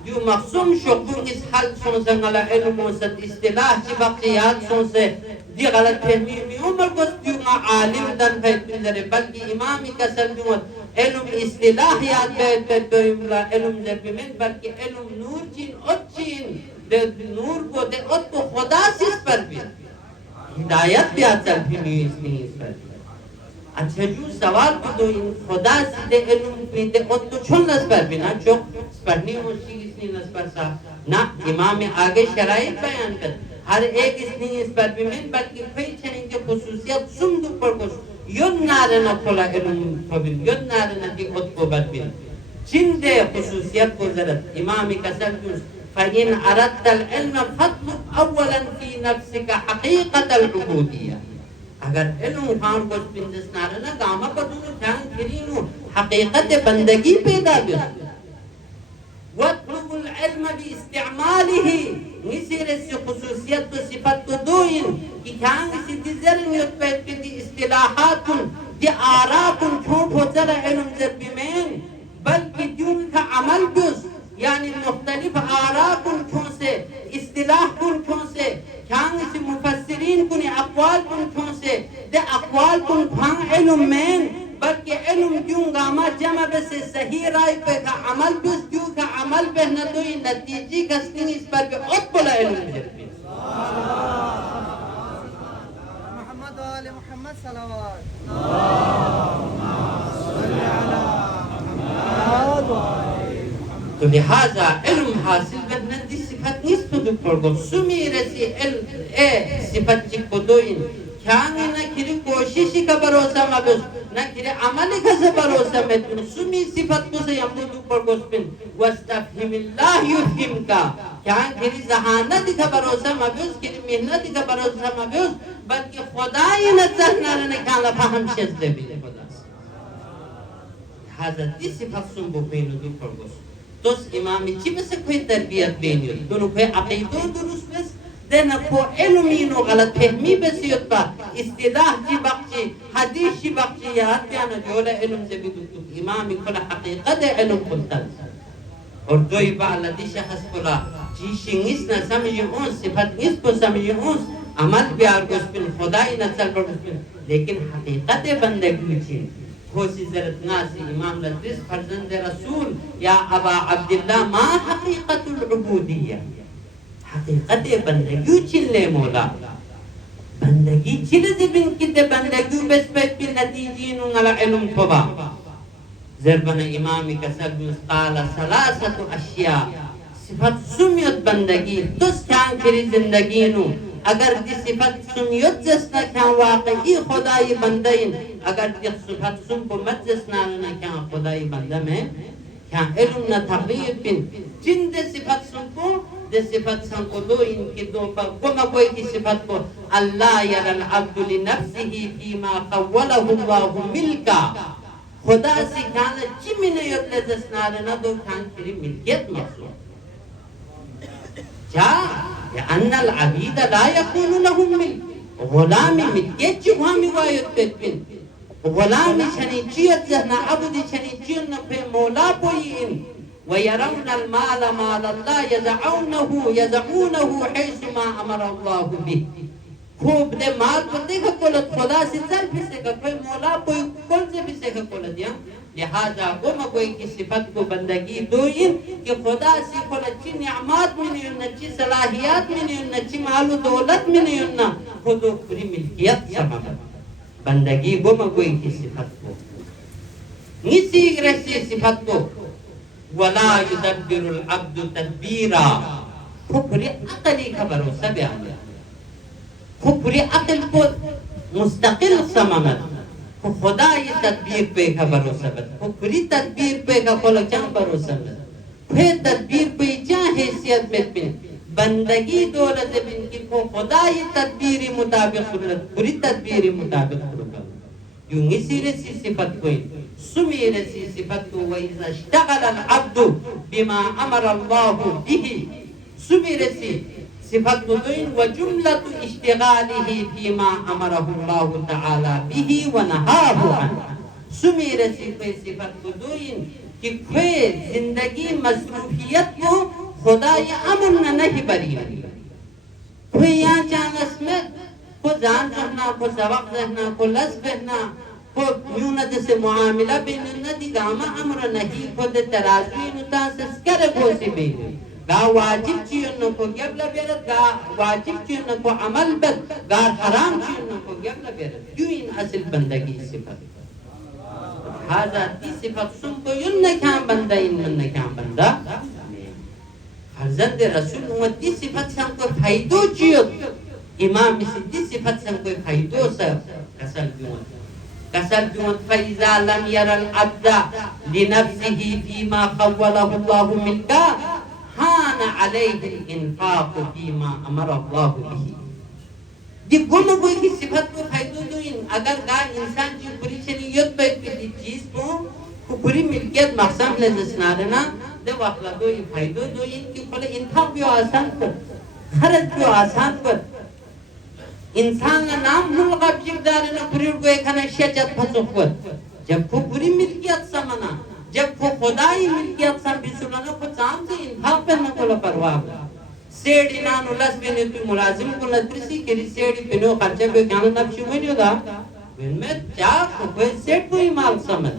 جو مقصوم شکون اس حل سن سے غلط علم و ست اصطلاح کی بقیات سن سے دی غلط فہمی میں عمر کو جو عالم دن ہے بلکہ امام کا سلمت علم اصطلاح یاد ہے تو علم من بلکہ علم نور چین اچین دے نور کو دے ات کو خدا سے اس پر بھی ہدایت بھی آچل بھی نہیں اس پر بھی اچھا جو سوال کو دو خدا سے دے علم بھی دے ات تو چھن اس پر بھی نا چوک اس پر نہیں ہوشی اس نہیں اس پر سا نا امام آگے شرائط بیان کر ہر ایک اس نہیں اس پر بھی من بلکہ کئی چھنیں کے خصوصیت سمدو پر کس یون نارنا کھولا علم پبن یون نارنا دی ات کو بدبن چن دے خصوصیت کو ضرط امام قسم جوز فإن أردت العلم فاطلب أولا في نفسك حقيقة العبودية اگر علم خان کو بندس نارنا گاما بدونو جان کرینو حقیقت بندگی پیدا بس واطلب العلم باستعماله نسیر اس خصوصیت و صفت کو دوئن کہ جان سی دیزرن یتبیت دی اصطلاحات دی آراء چھوٹ ہو چلا علم ضربی بلکہ جن کا عمل بس یعنی مختلف آراء کن سے اصطلاح کن سے کھانگ سے مفسرین کن اقوال کن سے دے اقوال کن کھانگ علم مین بلکہ علم کیوں گاما جمع بسے صحیح رائے پہ کا عمل بس کیوں کا عمل پہ نہ دوئی نتیجی کسنی اس پر پہ ات بلا علم جربی محمد و آل محمد صلوات اللهم صل على محمد تو तो लिहाजा इल्म हासिल करने दी सिफत निस्त दु पड़गो सुमीरे सी सिफत चिको दोइन ख्यांग न किरी कोशिश का भरोसा मबस न किरी अमल का से भरोसा में तुम सुमी सिफत को से यमदु दु पड़गो स्पिन वस्तफहिमिल्लाह युफहिमका ख्यांग किरी जहानत का भरोसा मबस किरी मेहनत का भरोसा मबस बल्कि खुदाई न चखना ने काला फहम शेज दे भी खुदा हज़रत दी सिफत सुन बो पेनो दु पड़गो तो इमाम चिब से कोई तरबियत बेनियो दोनों कोई अकीदो दुरुस्त बस देना को इल्मीनो गलत फहमी बसियत पा इस्तिलाह की बख्शी हदीस की बख्शी याद क्या न जोला इल्म से भी तो इमाम खुला हकीकत इल्म खुलता और दो ही बाल दिशा हस्पुला चीशिंगिस न समझे उन सिफत इस को समझे उन अमल प्यार को स्पिन खुदाई न चल पर स्पिन लेकिन हकीकत बंदगी थी खोसी जरत नासी इमाम लद्रिस फर्जंद रसूल या अबा अब्दुल्लाह मा हकीकतुल उबूदिय्या हकीकत बंदगी चिल्ले मौला बंदगी चिल्ले दिबिन किते बंदगी बस पे पिन नतीजे नुंगला इल्म तोबा जरबन इमाम कसब मुस्ताला सलासतु अशिया सिफत सुमियत बंदगी तो स्यां फिर जिंदगी नु अगर दी सिफत सुमियत जसना क्या वाकई खुदाई बंदइन अगर दी सिफत सुम को मत जसना ना क्या खुदाई बंदा में क्या इल्म न तकलीफ बिन जिन दे सिफत सुम को दे सिफत सुम को दो इनकी दो पर कोमा कोई की सिफत को अल्लाह यरल अब्दु लिनफ्सिही फीमा क़व्वलहु अल्लाहु मिल्का खुदा से खान चिमिने योत्ले जसना ना दो खान फिर मिल्कियत मसलो क्या या अन्नल अबीद ला यकूनु लहुम मिल्क गुलामी मिल्कियत जुहामी वायत पेन गुलामी शनी चियत जहना अबदी शनी चियन पे मौला पोयिन वयरौन المال مال الله يزعونه حيث ما امر الله به खूब दे माल को देखा कोलत खुदा से चल फिसे का कोई मौला कोई कौन से फिसे का कोलत दिया लिहाजा को म कोई की सिफत को बंदगी दो इन कि खुदा से कोलत ची नियामत में नहीं न ची सलाहियत में नहीं न ची माल दौलत में नहीं न खुद पूरी मिल्कियत समझ बंदगी को म कोई की सिफत को निसी रसी सिफत को वला युदब्बिरुल अब्दु तदबीरा खुफरी अकली का भरोसा बयान खुफरी अकल को मुस्तकिल सममत को खुदा ये तदबीर पे का भरोसा बत खुफरी तदबीर पे का कोल क्या भरोसा बत फिर तदबीर पे क्या हैसियत में पिन बंदगी दौलत बिन की को खुदा ये तदबीरी मुताबिक सुन्नत पूरी तदबीरी मुताबिक करो यूं इसी रसी सिफत कोई सुमी रसी सिफत को वइज़ा इश्तगल अल अब्दु बिमा अमर अल्लाह बिही सुमी रसी सिफत दुइन व जुमलतु इश्तिगालिही फीमा अमरहु अल्लाह तआला बिही व नहाहु अन सुमीर सिफत दुइन कि कोई जिंदगी मसरूफियत को खुदा ये अमर नहीं बरी कोई यहाँ चांस में को जान रहना को सबक रहना को लस रहना को यूनत से मुआमिला बिन नदी गामा अमर नहीं को दे तराजू नुता से करे कोसी बे गा वाजिब चीज़ों को गिबला बेरत गा वाजिब चीज़ों को अमल बद गा हराम चीज़ों को गिबला बेरत क्यों इन असल बंदगी सिफत हाज़ा ती सिफत सुन को यूं न क्या बंदा इन न क्या बंदा हज़रत रसूल उम्मती सिफत से हमको फायदो चीज़ इमाम सिद्दी सिफत से हमको फायदो से कसर क्यों फ़ैज़ा लम यरल अब्दा लिनफ्सिही फीमा क़व्वलहु अल्लाहु मिल्का हान अलैहि इन्फाक फीमा अमर अल्लाह बिही दी गुम कोई की सिफत को फायदो दो इन अगर गा इंसान जो पूरी शरीयत पे की चीज को पूरी मिल्कियत मकसम ले जसना देना दे वाखला दो इन फायदो दो इन की बोले इन्फाक भी आसान कर खर्च भी आसान कर इंसान का नाम मुल्का जिगदार न पूरी को एक ना शजत फसुकत जब को पूरी मिल्कियत समना जब को खुदाई मिल्कियत सम बिसुलना को चाम से इन्फाक पे न कोला परवाह सेडी नानु लस बेने तू मुलाजिम को नदरसी के सेडी बिनो खर्चे पे ज्ञान नक्श हुई नहीं होता में क्या कोई सेट कोई माल समझ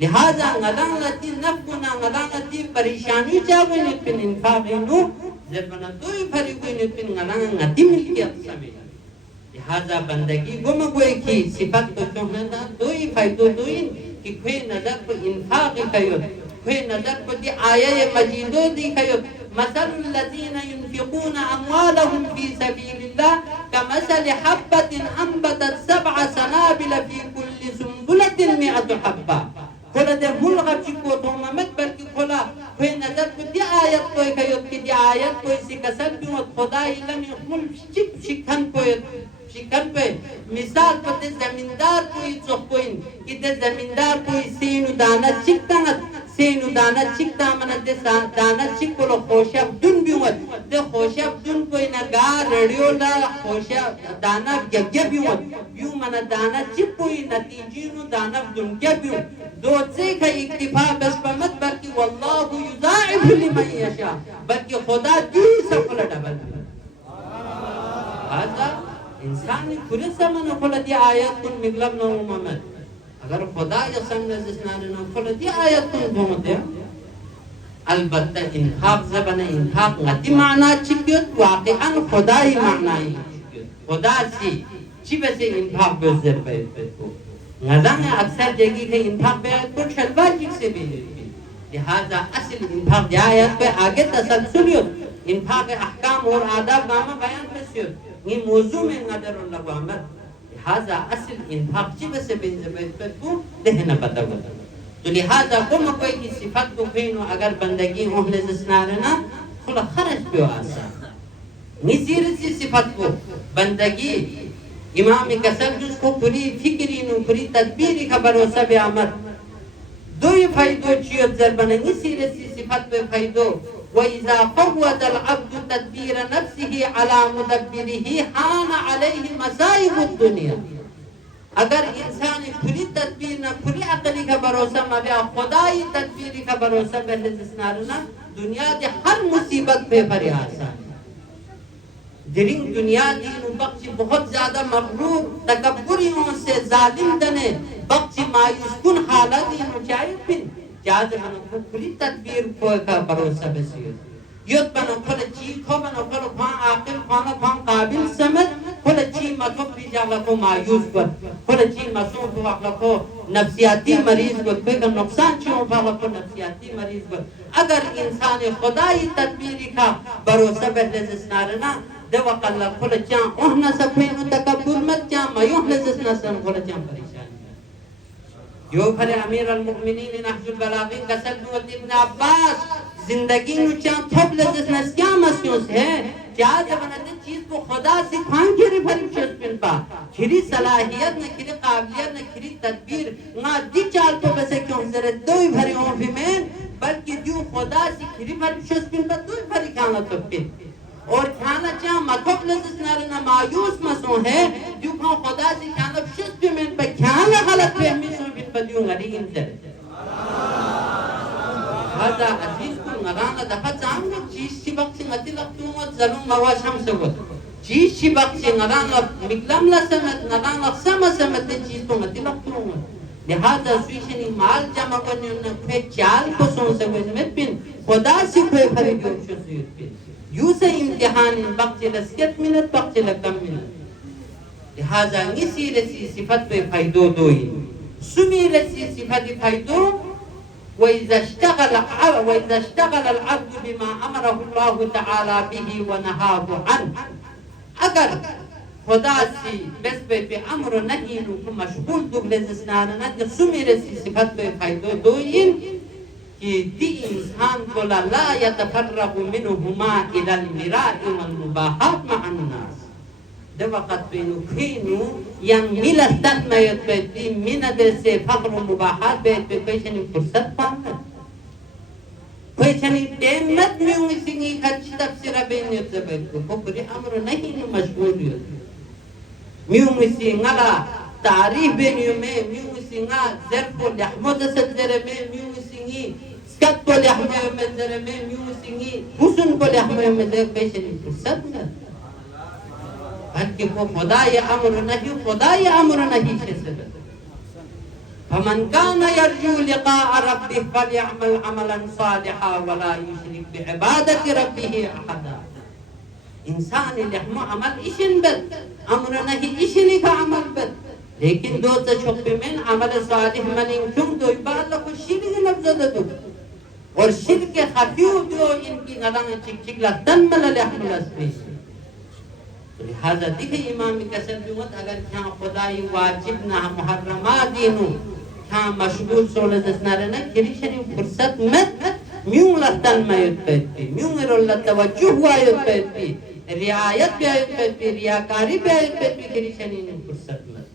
लिहाजा ngalangati nafuna ngalangati परेशानी चावे ने पिन इन्फाक नु जरबना दो ही फरी कोई ने पिन ngalangati मिल्कियत समय लिहाजा बंदगी गुम कोई की सिफत तो क्यों ना दो ही फायदो दो ही कि कोई नजर को इन्फाक कयो कोई नजर को दी आयत मजीदो दिखायो मसलुल लज़ीना युनफिकूना अम्वालहुम फी सबीलिल्लाह कमसलि हब्बतिन अंबतत सबअ सनाबिल फी कुल्ली सुंबुलतिन मिअतु हब्बा खोला दे मुल्गा चिको तो मत बल्कि खोला कोई नजर को दी आयत कोई कयो कि दी आयत कोई सी कसम भी खुदा इलम मुल चिक शिखन कोई शिखन पे मिसाल पते जमींदार कोई चोकोइन कि दे जमींदार कोई सीनु दाना चिकता मन दे दाना चिकोलो खोशब दुन भी मत दे खोशब दुन कोई ना गा रेडियो ला खोशब दाना गग्गे भी मत यू मन दाना चिक कोई नतीजीनु दाना दुन के भी दो से का इक्तिफा बस मत बल्कि वल्लाहु युज़ाइफु लिमन यशा बल्कि खुदा दी सफल डबल आजा इंसान खुले समन खुला दी आयत कुन मिगलब नो मोहम्मद अगर खुदा या संग जिसनाने नो खुला दी आयत कुन घुमते अलबत्ता इंफाक ज़बान इंफाक गति माना चिक्योत वाक़िअन खुदा ही माना ही खुदा सी चिबे से इंफाक बेज़र पे को नज़ाम अक्सर जगह के इंफाक पे तो शलवार जिक से भी लिहाजा असल इंफाक आयत पे आगे तसलसुलियत इंफाक अहकाम और आदाब नामा बयान पेशियत ये मौजू में नजर लगामत लिहाजा असल इंफाक चिबे से बेज़र पे को देना पता होता तो लिहाजा कोई की सिफत को फेनो अगर बंदगी ओहले जिसनारना खुला खर्च पे आसा निसीर सी सिफत को बंदगी इमाम कसर जिसको पूरी फिक्री नु पूरी तदबीर का भरोसा बे आमद दो फायदो चियो जरबने निसीर सी सिफत पे फायदो व इजा फवद अल अब्द तदबीर नफ्सिhi अला मुदब्बिरिही हान अलैहि मसाइब दुनिया अगर इंसान पूरी तदबीर ना पूरी अकली का भरोसा मबे खुदाई तदबीर का भरोसा बहले जिसनारना दुनिया के हर मुसीबत पे फरियासा दिरिंग दुनिया दीन बख्शी बहुत ज्यादा मगरूर तकब्बुरियों से जालिम दने बख्शी मायूस कुन हालत दीन चाहे फिर जाज बनो पूरी तदबीर को का भरोसा बसियो युद्ध बनो खोल ची खो बनो खोल खां आकिल खाना खां काबिल समझ खोल ची मतो पिजाला को मायूस कर खोल ची मसो को वाला को नफ्सियाती मरीज को कोई का नुकसान चो वाला को नफ्सियाती मरीज को अगर इंसान खुदाई तदबीर का भरोसा बहले जिसनारना देवा कल्ला खोल चा ओहना सफेनु तकब्बुर मत चा मयोहले जिसना खोल चा परेशान जो भले अमीर अल मुमिनीन नहजुल बलागीन का सल्लु इब्न अब्बास जिंदगी नु चा थोबले जिसना क्या मस्यूस है क्या जमानत चीज को खुदा सिखाएं के रिफरी चस्पिन पा खिरी सलाहियत न खिरी काबिलियत न खिरी तदबीर ना दी चाल तो वैसे क्यों जरे दो ही भरे हो भी में बल्कि जो खुदा से खिरी भरी चस्पिन पा दो ही भरी खाना तो पिन और खाना चा मतलब जिसना मायूस मसो है जो खुदा से खाना चस्पिन में पे खाना गलत फहमी सो बिन पदियों गरी इंजर هذا أديسكم نرانا دفعت عنه چیز چی بخشی نتی لختومت زلون مواشم سود چیز چی بخشی نرانا مکلم لسمت نرانا سمت چیز تو نتی لختومت لہذا سویشنی مال جمع کرنے انہوں نے چال کو سون سوید میں پین خدا سی کوئی خریدیو شسید پین یوں سے امتحان بخشی لسکت منت بخشی لکم منت لہذا نسی رسی صفت پہ فائدو دوئی سمی رسی صفت فائدو وإذا اشتغل العبد بما أمره الله تعالى به ونهاه عنه अगर खुदा से बस पे अमर नहीं नु मशगूल दुगले जिसनाना जो सुमेरे सी सिफत पे फायदो दो इन कि दी इंसान को ला यतफरगु मिनहुमा इला अलमिरा'i वल मुबाहात मअन नास de वक्त पे नु खीनु yang milatan mayat पे दी मिना दे से फक्र मुबाहात पे पेशनी फुर्सत पाना पेशनी टेमत में उसिंगी खच तफसीर बेन यतबे को पूरी अमर नहीं नु मशगूल यो मिउसिंगा तारीफ बेन यो में मिउसिंगा ज़र्फ लहमद सदर में मिउसिंगी स्कत को लहमद में ज़र में मिउसिंगी हुस्न को लहमद में ज़र पेशनी फुर्सत ना बल्कि वो खुदा ये अमर नहीं शेसद फमन काना यरजू लिक़ाअ रब्बिह फलयअमल अमलन सालिहा वला युशरिक बिइबादति रब्बिह अहदा इंसान लहम अमल इशन बद अमर नहीं इशनी का अमल बद लेकिन दो तशब्बे में अमल सालिह मन क्यों दो इबादत को शिरिक नफ्ज़ दो और शिरक खफीव जो इनकी गलां चिकचिकला तन्मल लहमुल अस्मी। लिहाजा दिखे इमाम कसर जुमत अगर क्या खुदाई वाजिब ना मुहर्रमा दीनु क्या मशगूल सोले दसनारे ना किरी शरीफ फुर्सत मत म्यूं लतन मयुत पैती म्यूं रोल तवज्जुह वायुत पैती रियायत वायुत पैती रियाकारी वायुत पैती किरी शरीफ फुर्सत मत।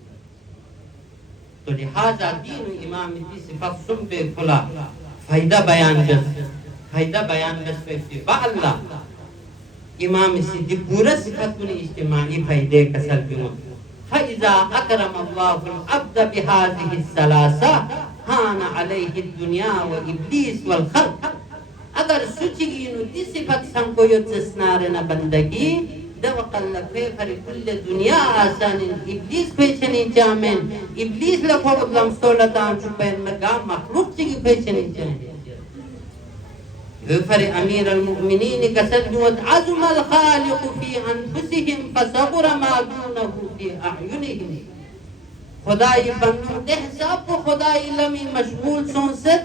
तो लिहाजा दीन इमाम की सिफत सुन पे खुला फायदा बयान बस पैती बाअल्लाह इमाम सिद्दीक पूरा सिफत ने इज्तिमाई फायदे कसर क्यों फइज़ा अकरम अल्लाहुल अब्द बिहाज़िहि सलासा हाना अलैहि दुनिया व इब्लीस वल खल्क। अगर सुचिगी नु दी सिफत संको योत्सनारे न बंदगी दवकल फे फर कुल दुनिया आसान इब्लीस पेचनी चामेन इब्लीस लखो लम सोलतान चुपैन मगा मखलूक चिगी पेचनी चामेन फर अमीर अलमुमिनीन कसद जुवत अज़म अलखालिक फी अनफुसिहिम फसगुर मा दूनहु फी अअयुनिहिम। खुदाई बंदों दे हिसाब को खुदाई लमी मशगूल सोंसत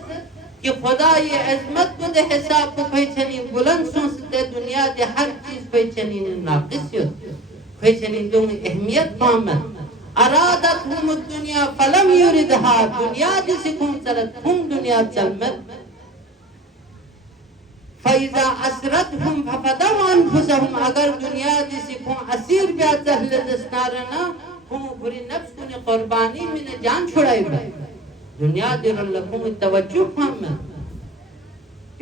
कि खुदाई अज़मत को दे हिसाब को पहचानी बुलंद सोंसत दुनिया दे हर चीज पहचानी नाक़िसियत पहचानी जो अहमियत पामत अरादत हुम दुनिया फलम युरिदहा दुनिया जिसे कौन चलत हम दुनिया चलमत फैज़ा असरत हम फफदव अनफुसहुम। अगर दुनिया जिसे को असीर ब्या चहले दस्तारना हम पूरी नफ्स को ने कुर्बानी में ने जान छुड़ाई दुनिया दिल लकुम तवज्जुह हम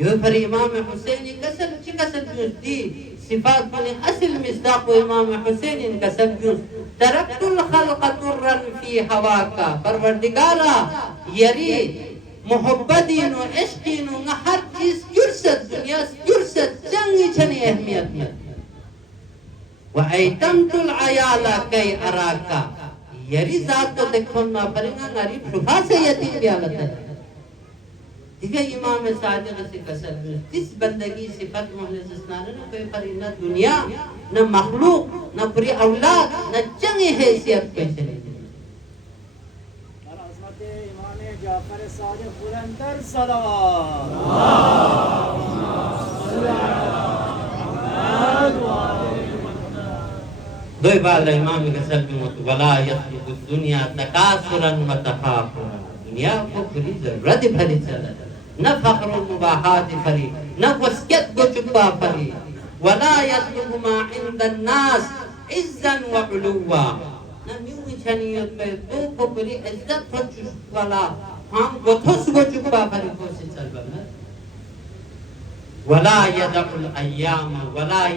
यो पर इमाम हुसैन कसर चिकसर जुस्ती सिफात को ने असल मिसदाक इमाम हुसैन कसर जुस तरक्तुल खल्क तुरन फी हवाका परवरदिगारा यरी मोहब्बतीन व इश्कीन व हर चीज जुर्सत दुनिया जुर्सत जंगी छने अहमियत में व ऐतमतुल अयाला कई अराका यरी जात तो देखो ना परेगा गरीब शुभा से यतीम भी हालत है। ठीक है इमाम सादिक से कसर इस बंदगी सिफत मोहल्ले सस्नाने न कोई पर न दुनिया न मखलूक न पूरी औलाद न जंगी हैसियत पे चले जाफर सादिक बुलंदर सलावत दो बार इमाम के सर में वला यखलुकु दुनिया तकासुरन व तफाखुरन। दुनिया को पूरी जरूरत भरी चला न फख्र मुबाहात फरी न वस्कियत को चुपा फरी वला यतलुबु मा इंदन नास इज्जन व उलुवा न म्यूं छनियत पे तो को पूरी इज्जत हो वाला हम गोथोस को चुपा फरी को से चल बना वला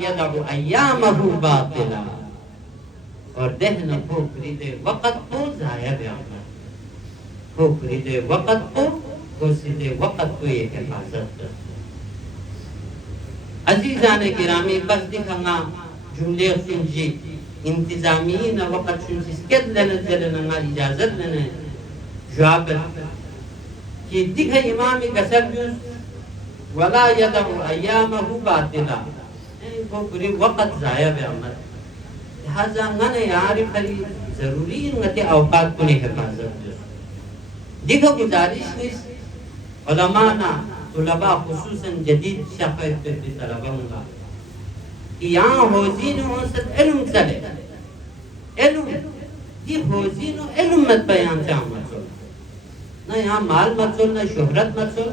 यदउ अय्यामहु बातिला और दहन खोपरी दे वक़्त को जाया बयाना खोपरी दे वक़्त को सीधे वक़्त को ये हिफाजत अजीजाने गिरामी बस दिखाना जुमले सुनजी इंतजामी न वक़्त सुनजी स्केट लेने चलने ना इजाज़त लेने जवाब कि दिखे इमाम कसर जुस वला यदउ अय्यामहु बातिला खोपरी वक़्त जाया बयाना लिहाजा मैंने यार खरी जरूरी नते औकात को नहीं हिफाजत देखो गुजारिश इस उलमाना तुलबा खुसूसन जदीद शफ़क़त पे तलबाऊंगा कि यहाँ होजीन हो सद इल्म चले इल्म ये होजीन इल्म मत बयान चाह मत चल ना यहाँ माल मत चल ना शोहरत मत चल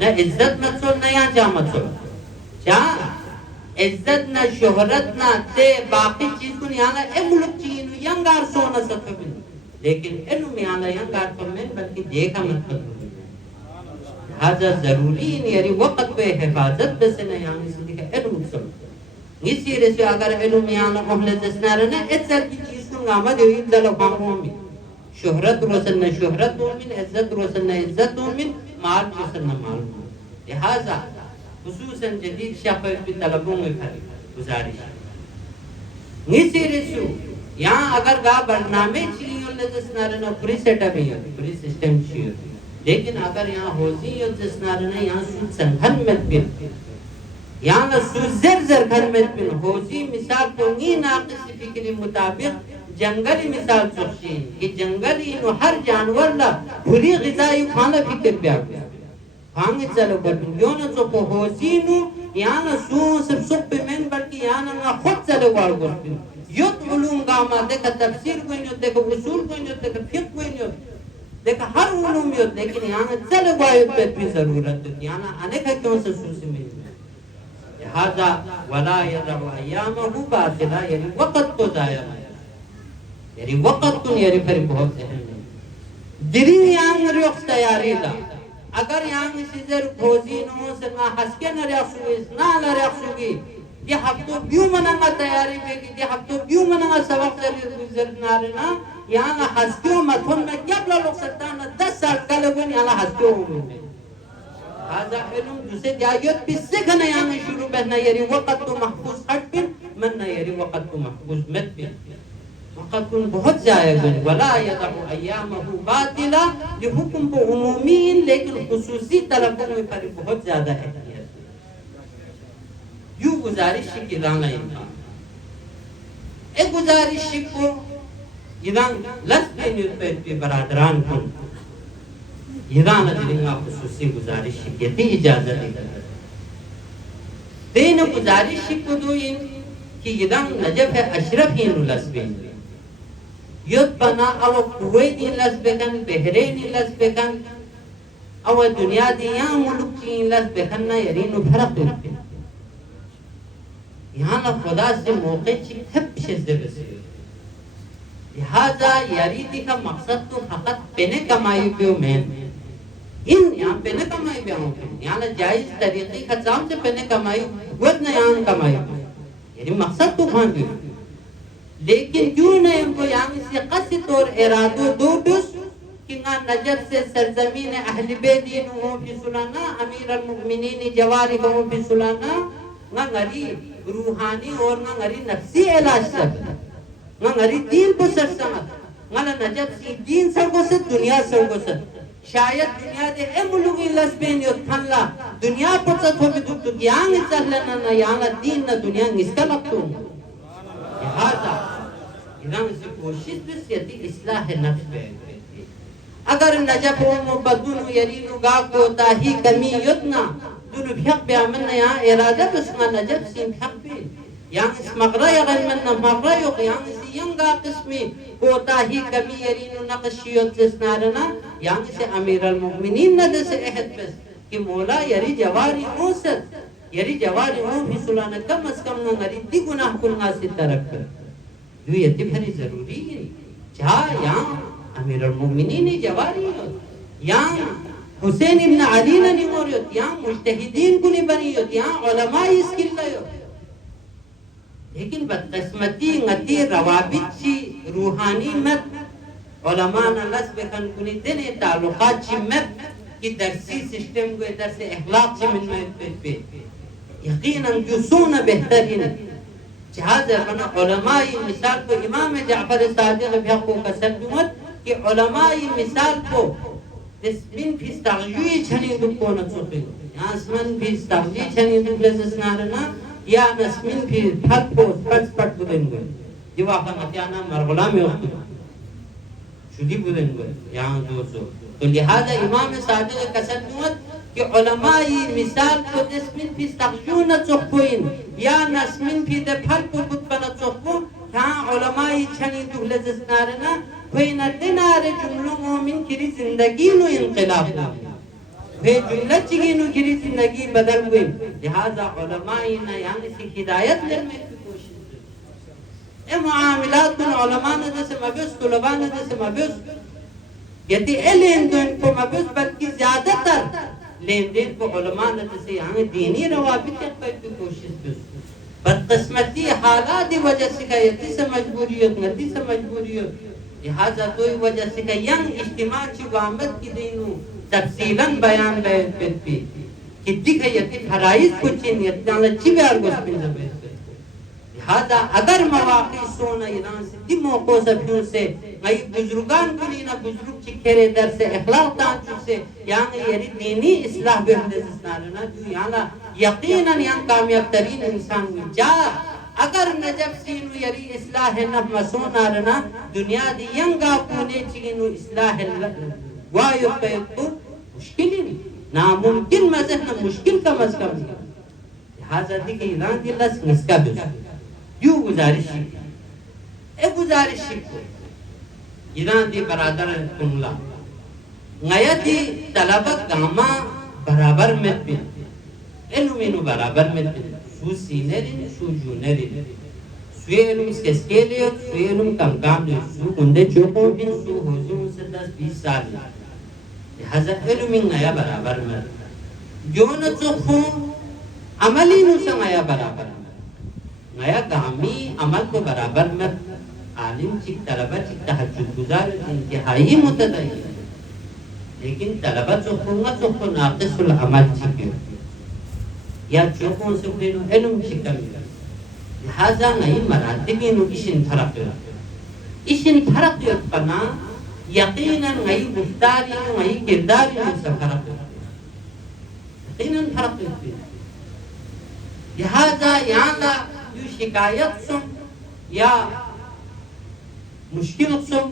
ना इज्जत मत चल ना यहाँ चाह मत चल चाह इज्जत ना शोहरत ना ते बाकी चीज को नहीं आना ए मुल्क चीज यंगार सोना सकते भी लेकिन इल्म में आना यंगार तो में बल्कि देखा मतलब हाजा जरूरी नहीं है वक्त पे हिफाजत बस नहीं आने से दिखा इल्म सब इसी से अगर इल्म में आना मोहल्ले दसना रहना इज्जत की चीज को गामा दे इल्ल बामो में शोहरत रोशन न शोहरत मोमिन इज्जत रोशन न इज्जत मोमिन माल रोशन न माल लिहाजा खुसूसन जदीद शफ़क़त भी तलबों में खरी गुजारिश नीचे रेसु यहाँ अगर गा बरनामे चीज़ उल्ले दसनारे न पूरी सेटअप है पूरी सिस्टम चीज़ लेकिन अगर यहाँ होती है दसनारे न यहाँ सुन संघन में भी यहाँ न सुज़र ज़रघन में भी होती मिसाल को नी नाक़िस फिक्री मुताबिक जंगली मिसाल चुखी कि जंगली नो हर जानवर ला पूरी ग़िज़ाई खाना फिक्र प्यार खांग चलो बटन यो न तो होजीनु याना सो सब सुप में बल्कि याना ना खुद चलो वाल गोस्तिन युद्ध उलूम गामा देखा तफसीर कोई नहीं देखा उसूल कोई नहीं देखा फिक़्ह कोई नहीं देखा हर उलूम यो लेकिन याना चलो वायुद पे भी जरूरत है याना अनेक क्यों से सूसी में लिहाजा वला यदउ अय्यामहु बातिला यानी वक़्त तो जाया यानी वक़्त तो यानी फिर बहुत अहम है दिरी यांग रुख तैयारी दा अगर यांग सीजर खोजी नो से ना हस्के न रखसुगी ना ला रखसुगी ये हफ्तो क्यों मनांगा तैयारी में कि ये हफ्तो क्यों मनांगा सबक से गुजर ना रे ना यहाँ ना हस्कियों मथुन में क्या लोग सकता ना 10 साल का लोगों ने यहाँ हस्कियों में आजा इल्म दूसरे जायत पिस्से का नया में शुरू बहना यारी वक़्त तो महफूज हट बिन मन ना यारी वक़्त तो महफूज मत बिन वक़्त कुन बहुत जाएगा वला यदउ अय्यामहु बातिला ये हुक्म को उमूमीन लेकिन खुसूसी तलबों में पर बहुत ज़्यादा है यू गुजारिश की लाना इनका एक गुजारिश को इदान लस्ते न्यूज़ पे बरादरान को इदान दिलिंगा खुसूसी गुजारिश की दी इजाज़त है देन गुजारिश को दो इन कि इदान नजब है अशरफ ही लस्बे युद्ध बना अव कुवैत लस्बेकन बहरीन लस्बेकन अव दुनिया दिया मुल्क की लस्बेकन ना यरीनु फरक है यहाँ ना खुदा से मौके चिक्कत शेज़ बसे लिहाजा यारीदी का मकसद तो फकत पेने कमाई पे मैं इन यहाँ पेने कमाई पे हूँ यहाँ ना जायज़ तरीक़े का जाम से पेने कमाई वक्त ना यहाँ कमाई यानी मकसद तो खान भी लेकिन क्यों नहीं हमको यहाँ से क़स्द और इरादो दो दुस कि ना नजर से सरजमीन अहल बेदीन हो भी सुलाना अमीर अल-मुमिनीन जवारी हो भी सुलाना ना गरी रूहानी और ना गरी नफ्सी इलाज सब ना गरी दीन को सरसमत ना नजब सी दीन सबको से दुनिया सबको से शायद दुनिया दे ए मुलुगी लस्बेन यो थल्ला दुनिया पर से थोड़ी दुख तो ज्ञान चलना ना यहाँ दीन ना दुनिया इसका लगतो लिहाजा इधर से कोशिश भी यदि इस्लाह नफ्स पे अगर नजब हो बदुन यरीनु गा को ताही कमी युतना दुनु फिक पे अमन या इरादा बसमा नजब सिम फिक पे yang ismagra ya kan man magra yo yang si yang ga qismi ko tahi kami yarinu naqshiyat tisnarana yang se amir al mu'minin na des ahad bas ki mola yari jawari usat yari jawari ho fi sulana kam as kam na ngari di gunah kul ngasit tarak du ye tifari zaruri hai ja yang amir al mu'minin jawari yang Hussain इब्न अली ने निमोरियो ત્યાં मुजतहिदीन को नहीं बनियो ત્યાં उलमा इसकिल लायो लेकिन बदकिस्मती ngati रवाबित ची रूहानी मत उलमा ने लस्ब खन कुनी देने ताल्लुकात ची मत की दरसी सिस्टम को इधर से अखलाक ची min पे यकीनन जो सोना बेहतरीन जहाज बना उलमा मिसाल को इमाम जाफर सादिक भी को कसर दुमत कि उलमा मिसाल को Desmin pistagli chani du kona tsopi. Asman pistagli chani du blazes narana ya nasmin pi phat po pat budengo. Diwa ka matiana margula में होती शुद्धि बुदेंगे यहाँ दोस्तों तो लिहाजा इमाम सादिक कसर दुमत कि उलमाई मिसाल को desmin pistagli न चोपोइन या nasmin pi de phat po बुत बना चोपो यहाँ उलमाई chani du blazes narana فإن الدنار جملة من كري زندگی نو انقلاب वे जुमला चिगिनु किरी जिंदगी बदल गई लिहाजा उलमा ने यहाँ से हिदायत लेने की कोशिश की ए मुआमलात में उलमा ने जैसे मबूस तुलबा ने जैसे मबूस यदि लेन देन को मबूस बल्कि ज्यादातर लेन देन को उलमा ने जैसे यहाँ दीनी रवाबित की कोशिश की बदकिस्मती हालात की वजह से का यदि से मजबूरियत नदी से मजबूरियत लिहाजा दो वजह से का यंग इज्तिमा ची वामत की देनु तफसीलन बयान पे कि दिखे यति फराइज कुछ नहीं इतना चिव्यार गोस्पिन जबे लिहाजा अगर मवाक़ी सोना ईरान से दी मौक़ों से फिर से कई बुजुर्गान को नहीं ना बुजुर्ग चिखेरे दर से अखलाक तांचु से यहाँ यरी दीनी इस्लाह बेहद जिसनारना जो यहाँ यकीनन यहाँ कामयाब तरीन इंसान में जा अगर नजब सीनु यरी इस्लाह नफ मसोनारना दुनिया दी यंगा पुने चिगिनु इस्लाह वायु पे तो मुश्किल नहीं नामुमकिन मज़ह ना मुश्किल कम अज कम लिहाजा दी के ईरान की लस निस्का भी यूं गुजारिश को ईरान दी Baradar कुंगला ngaya di talabat gama barabar met bin eluminu barabar met bin su sinerin su junerin suelum skeskele suelum kamkam su kunde choko bin su huzum se 10-20 saal lihaza elumin ngaya barabar met jona chokho amali nu se ngaya barabar ngaya gami amal ko barabar met alim chik talabat chik tahajjud guzar intihai mutadayyin लेकिन तलबा चोखो नाक़िसुल अमल चिक्यो या चोखों से उन्हें इल्म चिक्कम लिहाजा नहीं मरातिबी नु इशिन फरक यो पना यकीनन नहीं गुफ्तारी नहीं किरदारी नु से फरक यकीनन फरक यो लिहाजा यहाँ ला यू शिकायत सुन या मुश्किल सुन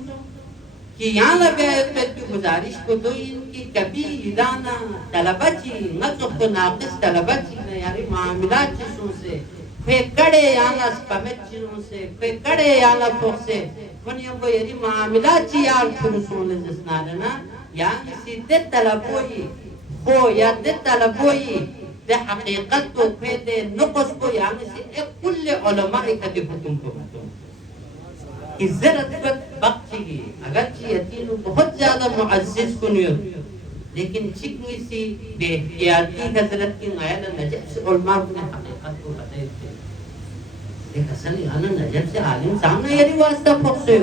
कि यहाँ लगे की गुजारिश को तो इनकी कभी इदाना तलबची नज़ुक़ नाक़िस तलबची ने यानी मामलात चीज़ों से वे कड़े याना स्पमेट चीज़ों से वे कड़े याना फोक से वनियों को यानी मामलात चीज़ार फुरुसों ने जिसनारे ना यानी सीधे तलबोई हो या दे तलबोई दे हकीकत को वे दे नुक़स को यानी सी एक कुल्ले उलमा इकट्ठे हुक्म को इज़्ज़त बख्शी अगर यतीम बहुत ज़्यादा मुअज़्ज़िज़ कुनियत लेकिन चिकनी सी बेहतियाती हज़रत की गायन नजब से उलमा ने हकीकत को बताई थी एक असल याना नजब से आलिम सामने यरी वास्ता फोक्से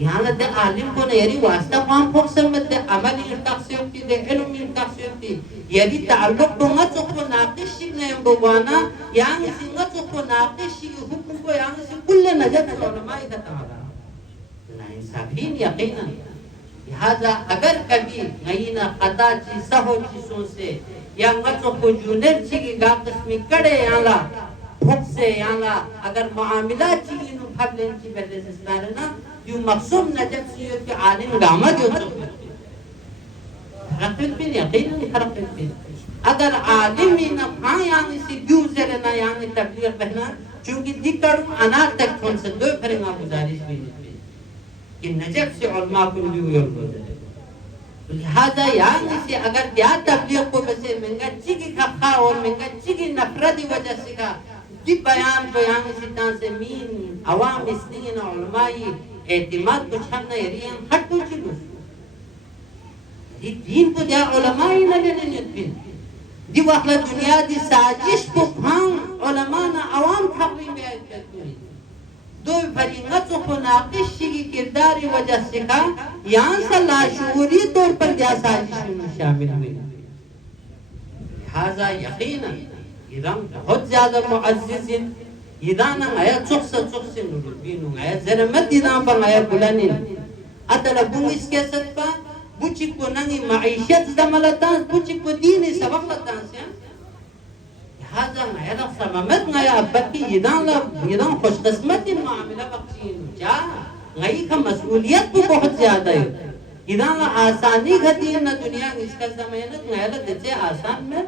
यहाँ लगे आलिम को ने यरी वास्ता काम फोक्से में दे अमली तक़सीम दे इल्मी तक़सीम यदि ताल्लुक दोंगा चुको नाक़िश ने बुवाना यहाँ सिंगा चुको नाक़िश हुक्म को यहाँ से कुल्ले नजब से उलमा इकट्ठा इंसाफीन यकीनन लिहाजा अगर कभी नई ना कदा ची सहो चीज़ों से या मचो को जूनर ची की गाक़िस में कड़े याला फुक से याला अगर मामला ची नु फबलें ची बदले से स्नारे ना यू मक़सूम नजब से यो कि आलिम गामा जो हरकत भी यकीनन हरकत भी अगर आलिम ही ना हाँ यानी सी यूज़र ना यानी तबलीग बहना चूँकि दिक्कत अनार तक कौन से दो फरेंगा गुजारिश भी कि नजब से उलमा को लिहाजा यहाँ से अगर क्या तबलीग को बसे महंगा चिकी खा और महंगा चिकी नफरती वजह से का कि बयान से तां से मीन अवाम इसलिए ना उलमाई एतिमाद को छाना यरियम हटू चिलू ये दीन को जा उलमाई ना लेने नियत दी वक्त दुनिया दी साजिश को भांग उलमा ना अवाम खबरी में आयत दो फरिंगा चुको नाक़िश की किरदारी वजह से का यहाँ से लाशूरी तौर पर क्या साजिश में शामिल हुई लिहाजा यकीनन इरान बहुत ज़्यादा मुअज़्ज़िज़िन इरान आया चुक से नुरुबीनु आया ज़रमत इरान पर आया बुलानी अतला बुंगिस के सत्ता बुची को नंगी माइशत दमलता बुची को दीनी सबक लता से هذا ما يلا سمامت ما يأبكي يدان خوش قسمت المعاملة بخشين جا غير का मसूलियत भी बहुत ज़्यादा है इधर आसानी घटी है ना दुनिया इसका ज़माना गैर देते आसान में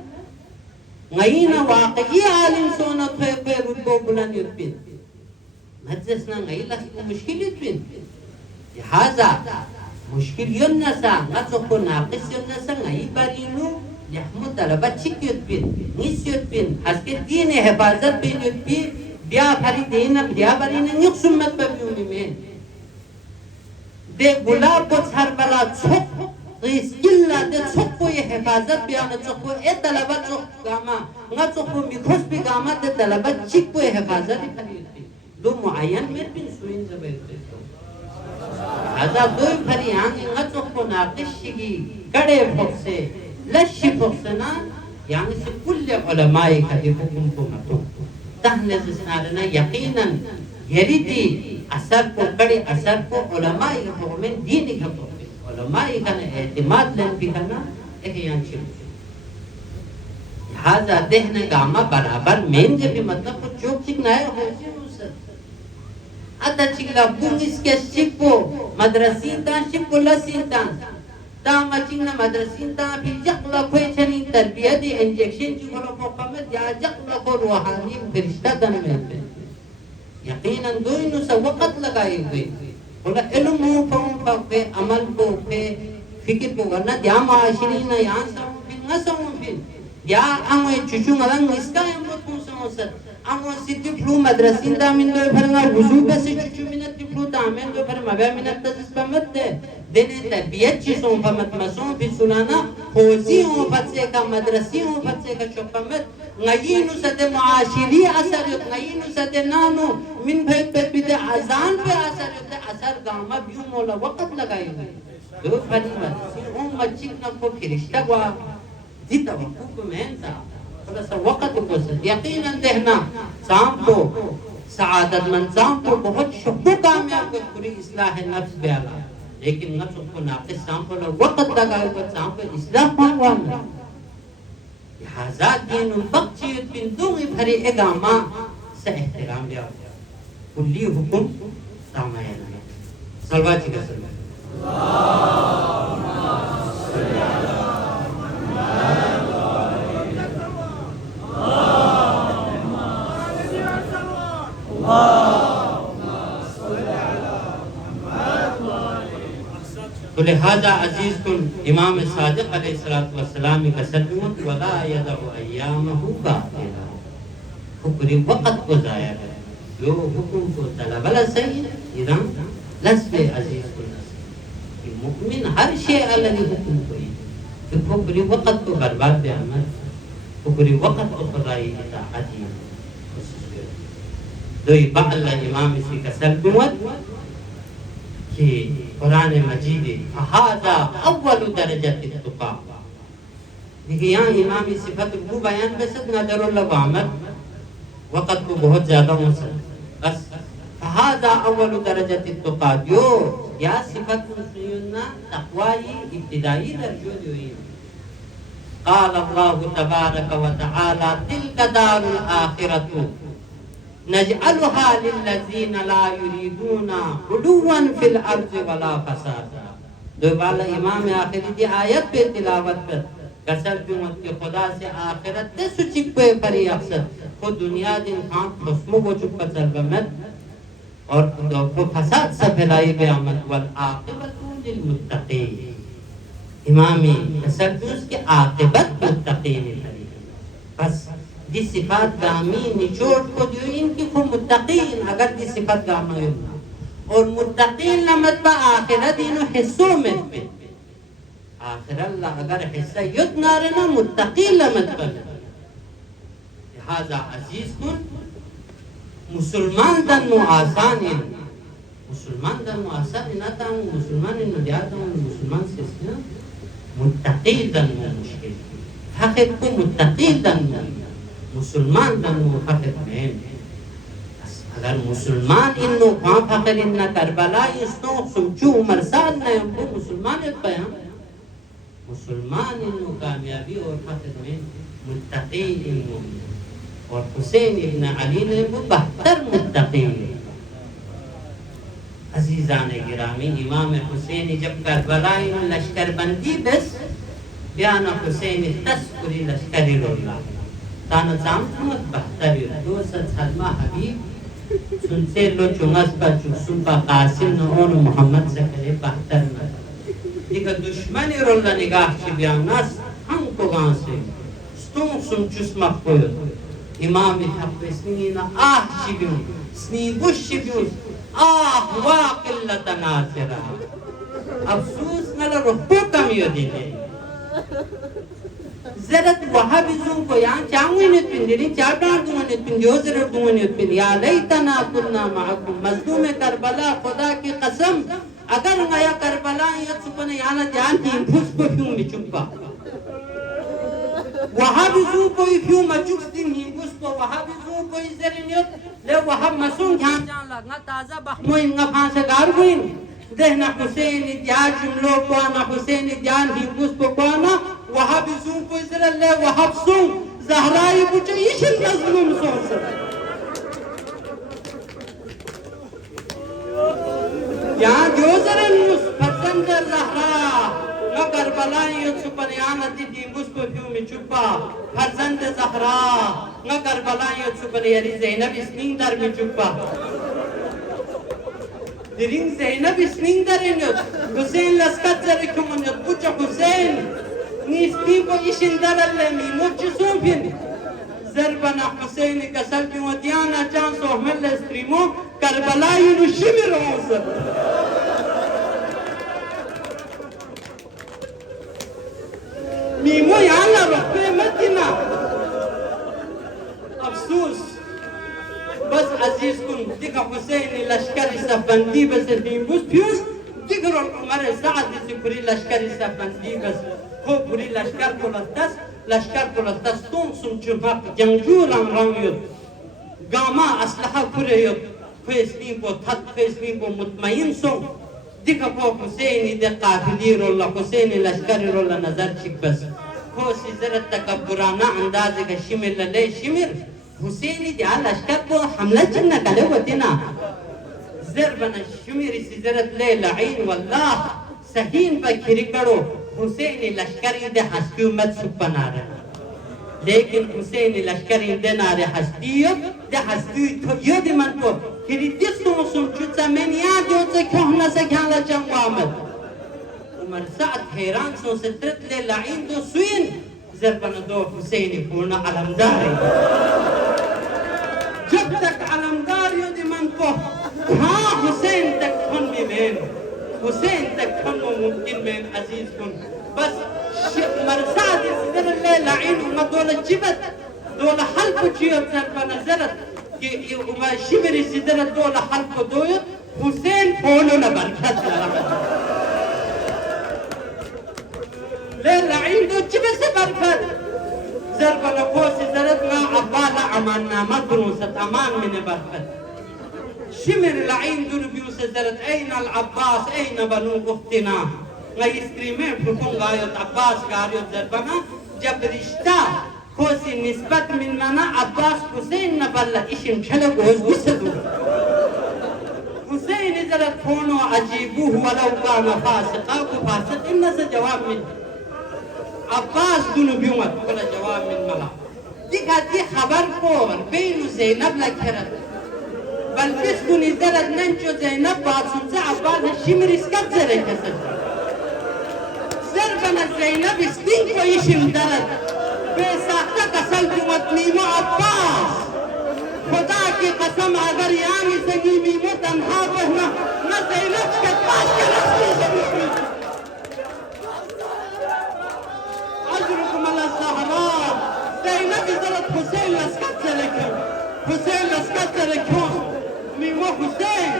गई ना वाकई आलिम सोना थे पे रुतबो बुलंद युद्ध मजलिस ना गई लग मुश्किल युद्ध लिहाजा मुश्किल युद्ध ना सा ना तो को नाक़िस युद्ध ना सा गई बारीनु यहमद तलबत चिक्युत बिन निस्युत बिन हस्के दीन हिफाजत बिन युत बि बिया फरी दीन बिया बरी ने निक सुन्नत पे बिउनी में दे गुलाब को छरबला छुक इस किल्ला दे छुक को ये हिफाजत बिया न छुक को ए तलबत छुक गामा न छुक को मिखुस भी गामा दे तलबत चिक को ये हिफाजत फरी दो मुअय्यन में बिन सुइन जबे हज़ा दो फरी आंगे न छुक को नाक़िश की कड़े फुक से लशी फुक्सना यानी से कुल्ले उलमाए का हुक्म को मतों तहने जिसनारना यकीनन यरीदी असर को कड़े असर को उलमाए का हुक्म दीनी का हुक्म उलमाए का ने एतिमाद लेन भी करना एक यांशिल लिहाजा देहने गामा बराबर मेन जब भी मतलब को चोक चिकनाए हो से मुसर अता चिकला बुंगिस के शिको मदरसी ता शिको लसी ता مچین مدرسین تا فی جقلا کوئی چنین تربیت انجیکشن چکلو محمد یا جقلا کو روحانی فرشتہ تن میں یقینا دوینو سا وقت لگائے ہوئے بولا علم ہو پہ عمل کو پہ فکر کو ورنہ یا معاشرین یا ساؤں پھر نہ ساؤں پھر یا اموی چوچو ملنگ اس کا اموی ساؤں سر اموی سی تفلو مدرسین تا من دو پھرنگا وضو بسی چوچو منت تفلو تا من دو پھر مبیا منت تزس پمت دے دینے تربیت چیزوں پمت مسوں پھر سنانا خوزی ہوں پتسے کا مدرسی ہوں پتسے کا چوپمت غیینو سد معاشری اثر یت غیینو سد نانو من بھیت پر بیدے ازان پہ اثر یت اثر گاما بیو مولا وقت لگائی ہوئی دو پھری مدرسی ہوں مچک نکو پھرشتہ گوا دیتا وقت کو مہنتا تھوڑا سا وقت کو سد یقینا دہنا سام کو سعادت من سام کو بہت شکو کامیاب کو پوری اصلاح نفس بیالا لیکن نفس کو ناقص سام کو وقت لگائی ہوئی سام کو اصلاح پانوانا لہذا دین بخشیت بن دومی بھری اگاما سے احترام لیا کلی حکم سامائن صلوات کا سلام تو لہذا عزیز کن امام صادق علیہ السلام کا سلمت ولا یدع ایامہ باطلا حکری وقت کو ضائع ہے جو حکم کو طلب لسید ایران لسب عزیز کن کہ مؤمن ہر شیء علی حکم کوئی کہ حکری وقت کو برباد دے عمل حکری وقت کو خدای اطاعتی دوئی بعل امام اسی کا سلمت کہ قرآن مجید فہذا اول درجت التقا دیکھیں یہاں امامی صفت کو بیان بسد نظر اللہ وعمل وقت کو بہت زیادہ موصل بس فہذا اول درجت التقا جو یا صفت مسیوننا تقوی ابتدائی درجو دوئی قال اللہ تبارک و تعالی تلک دار الآخرت نجعلها للذین لا یریدون علوا فی الارض ولا فسادا دوبارہ امام آخری دی آیت پہ تلاوت پر قسم جمعت کے خدا سے آخرت تے سچک پہ پری اقصد خود دنیا دن خان خسمو کو چک پر سرگمت اور کو فساد سے پھیلائی بے عمد والعاقبت للمتقین امامی قسم جمعت کے عاقبت متقین بس دی صفات گامی نچوڑ کو جو ان کی خود متقین اگر دی صفات گامی ہونا اور متقین لمت با آخرت انو حصوں میں آخر اللہ اگر حصہ یت نارنا متقین لمت با لہذا عزیز کن مسلمان دنو آسان مسلمان دنو آسان نتا ہوں مسلمان انو دیاتا ہوں مسلمان سے سنا متقین دنو مشکل حقیق کو متقین دنو مسلمان دنو فقط مہم اگر مسلمان انو کھاں فقر اننا کربلا اسنو سمچو عمر سال نئے ہم کو مسلمان اتبا ہے مسلمان انو کامیابی اور فقط مہم متقی انو اور حسین ابن علی نے وہ بہتر متقی عزیزان گرامی امام حسین جب کربلا انو لشکر بندی بس بیانا حسین تسکری لشکری اللہ تانا زامتمت بہتری دو ست حلمہ حبیب سنتے لو چونگس پا چکسن پا قاسم نعون محمد زکرے بہتر مد دیکھا دشمنی رولا نگاہ چی بیان ناس ہم کو گاں سے ستون سن چسمک کوئی امام حق اسنینا آہ چی بیون سنی بش چی بیون آہ واقلت ناصرہ افسوس نلا رخو کمیو دینے زرت وحابی زون کو یہاں چاہوئی نیت پن دیرین چاہتان دونہ نیت پن جو زرت دونہ نیت پن یا لیتنا کننا معکم مظلوم کربلا خدا کی قسم اگر نیا کربلا یت سپنے یانا جان تیم پھوس کو فیوں میں چکا وحابی زون کوئی فیوں مچکس دین ہی پھوس کو وحابی زون کوئی زرین یت لے وحاب مسون جان لگنا تازہ بخموئی نگا پھانسے گار گوئن دہنا حسین دیان جملو کوانا حسین دیان ہی پھوس کو کوانا وحابی زون کوئی سر اللہ وحاب سون زہرائی بچے ایشن مظلوم سون سر یہاں جو سر فرزند زہرا न करबलाई सुपनियाना दी मुस्को क्यों में चुप्पा फरजंद ज़हरा न करबलाई सुपनियारी ज़ैनब स्निंदर में चुप्पा दिरिंग ज़ैनब स्निंदर इन्हों हुसैन लस्कत जरे क्यों मन पूछो हुसैन निस्ती को इशिंदर लेमी मुझसों फिर ज़रबना हुसैन कसल क्यों दियाना चांसो हमें स्त्रीमो करबलाई नुशिमिरों से मीमो यहाँ ना रुपए मत ना अफसोस बस अजीज कुन दिखा हुसैन लश्कर सफंदी बस नींबूस फ्यूज दिखा रोल हमारे साथ इसी पूरी लश्कर सफंदी बस को पूरी लश्कर को लत्तस तुम सुनचुना जंगजू रंग युद्ध गामा असलहा पूरे युद्ध फैसली को थक फैसली को मुतमईन सो दिखा को हुसैन इधर काफिली रोल हुसैन लश्कर रोल नजर चिक बस को सिजरत तकब्बुराना अंदाज़ का शिमिर लले शिमिर हुसैन इधर लश्कर को हमला चन्ना कले होते ना ज़रबना शिमिर सिजरत ले लाइन वल्लाह सहीन पर खिरिकड़ो हुसैन लश्कर इधर हस्तियों मत सुपना रहे लेकिन हुसैन लश्कर इधर नारे हस्तियों दे हस्तियों तो ये दिमान को खिरितिस तो सुनचुता में याद हो तो क्यों ना से क्या ला चंगामत उमर साथ हैरान सो से त्रित ले लाइन तो सुइन ज़रबना दो हुसैन पूर्ण अलमदार जब तक अलमदार यो दिमान को हाँ हुसैन तक फन में हुसैन तक फन मुमकिन में अजीज कुन बस मरसाद इधर ले लाइन उमदोल जिबत दोल हल्प चियो ज़रबना ज़रत कि उमर शिवरी सिदर दोल हल्प दोयो हुसैन फोनो न बरकत ले लाइन दो जिबत से बरकत ज़रबना कोस ज़रत ना अब्बाला अमान नामा दुनु सत अमान में बरकत शिमर लाइन दुनु बियो से ज़रत ऐन अल अब्बास ऐन बनु उख्तिना मैं स्क्रीमें फुटूंगा यो अब्बास गारियो ज़रबना जब रिश्ता कोसी निस्बत मिन मना अब्बास हुसैन न बल्ला इशिम चलो गोज़ वसदू हुसैन ज़रत फोनो अजीबू वलो काना फासिका को फासिक इन्ना से जवाब मिल अब्बास दुनु बियों कोला जवाब मिल मला दिखाती खबर को बेनु ज़ैनब लखरत बल्किस दुनी ज़रत नंचो ज़ैनब बात सुनते अब्बास शिमर इसका ज़रे कसर ज़रबना ज़ैनब स्टिंग को इशिम दरत बेसाख्ता कसम जुमत मीमो अब्बास खुदा की कसम अगर यानी से मीमो तन्हा बहना न ज़ैनब के पास के रस्मी से मुस्लिम अजरुकुम अला ज़हरा ज़ैनब ज़रत हुसैन लस्कत से रखो मीमो हुसैन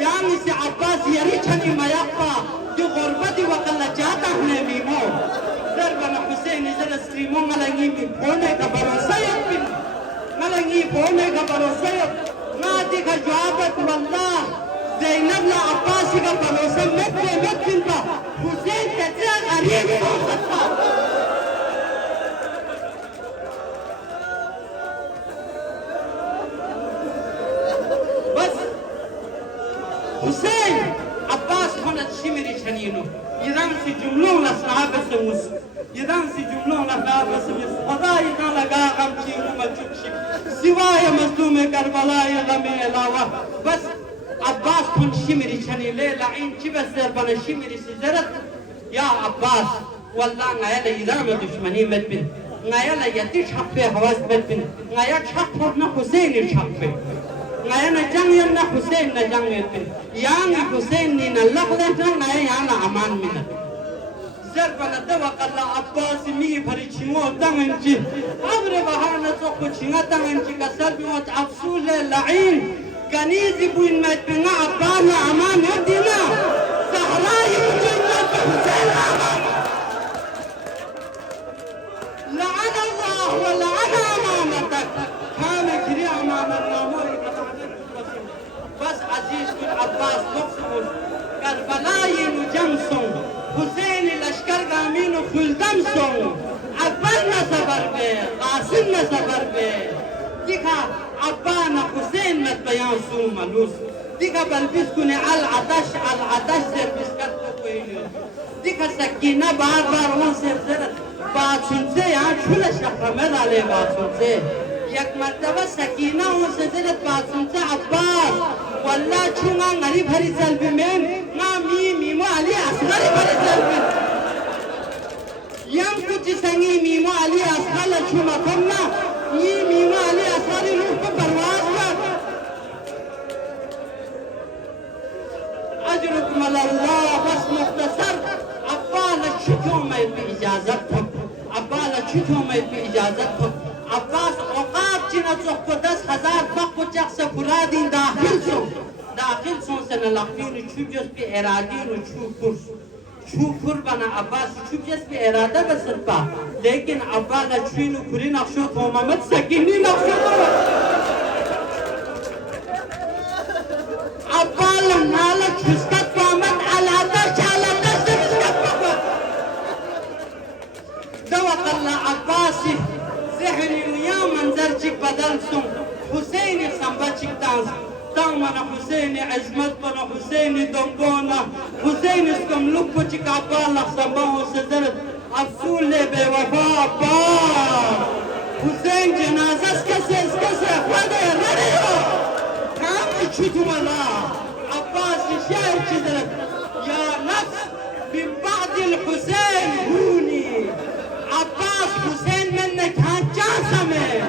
यानी से अब्बास यरी छनी मयाप्पा जो गुर्बती वकल्ला जाता है मीमो ज़रबना हुसैन ज़रत स्त्रीमों मलंगी में फोने का भरोसा यकीन मलंगी फोने का भरोसा ना दिखा जवाबत वल्लाह ज़ैनब ला अब्बास का भरोसा मत बिंता हुसैन कैसे गरीब हो सकता बस हुसैन अब्बास होना शिमरी छनीनो इधर से जुमलों लस्नाब से मुस इधर से जुमलों लस्नाब से मुस खुदा इतना लगा हम चीज़ में चुप्पी सिवाय मज़लूम करबला ये लम्हे अलावा बस अब्बास खुन शिमरी छनी ले लाइन चिबस ज़रबना शिमरी से ज़रत या अब्बास वल्लाह नायला इधर में दुश्मनी मत बिन नायला यती छापे हवास मत बिन नाया छाप ना हुसैन छाप पे नाया न जंग ना हुसैन न जंग बिन याना हुसैन ने न लखले जंग नाया याना अमान मिला ज़रबना दवा कल्ला अब्बास मी भरी छिमो तंगंची अबरे बहाना तो कुछ ना तंगंची का सब मत अफसूल लाइन कनीज़ बुइन मत बिना अब्बास अमान है दिना सहरा ही मुझे हुसैन लअन अल्लाह व लअन अमानतक खान खिरी अमान नामोर बस अजीज कुल अब्बास मखसूस करबला ये नुजमसों हुसैन लश्कर गामीन खुलदम सों अब्बास न सबर पे कासिम न सबर पे दिखा अब्बा न हुसैन मत बयान सू मलूस दिखा बल्किस कुने अल आदश से बिस्कत को कोई دیگه سکینه بار بار اون سفزرد باسونسه یا چول شخمه داله باسونسه یک مرتبه سکینه اون سفزرد باسونسه عباس والله چونگا غریب هری سلبی من نا میمو علی اصغری هری سلبی یم کچی سنگی میمو علی اصغر چوما کننا میمو علی اصغری روح کو پرواز کر اجركم على الله بس مختصر عبالة شتو ما يبي إجازتهم عبالة شتو ما يبي إجازتهم عباس عقاب جنا زخو 10,000 فقو جخص فرادين داخل سون سنة لخفين چو جس بي إرادين و چو كرس چو كر بنا عباس چو جس بي إرادة بسرپا لیکن عبالة چوينو كري نقشو تومامت سكيني نقشو عبالة نالا چسكت قامت على درش مسكت بقى دوق الله عباسي ذهني ويا منظرچك بدل سن حسيني سنبچك دانس دامنا حسيني عزمت بنا حسيني دنبونا حسيني اسكم لبچك عبالة سنباو سزرد افسول لي بوفا عباس حسين جنازة اسكسي خده رنيو كامل شتو الله عباس شاعر كذلك يا نفس من بعد الحسين هوني عباس حسين منك هجاسمه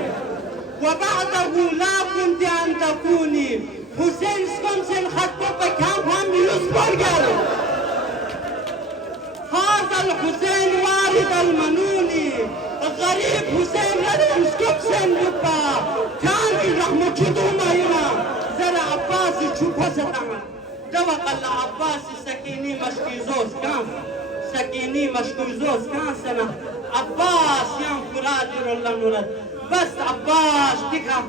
وبعده لا كنت أن تكوني حسين سكمسن خطبك كم هم يصبر هذا الحسين والد المنوني غريب حسين غريب سكمسن لبا كان رحمة كدوما هنا زرع عباسي شوفها ستعمل دوق الله عباسي سكيني مشكيزوس كان سكيني مشكيزوس كان سنة عباس يام فرادر الله نورد بس عباس ديكا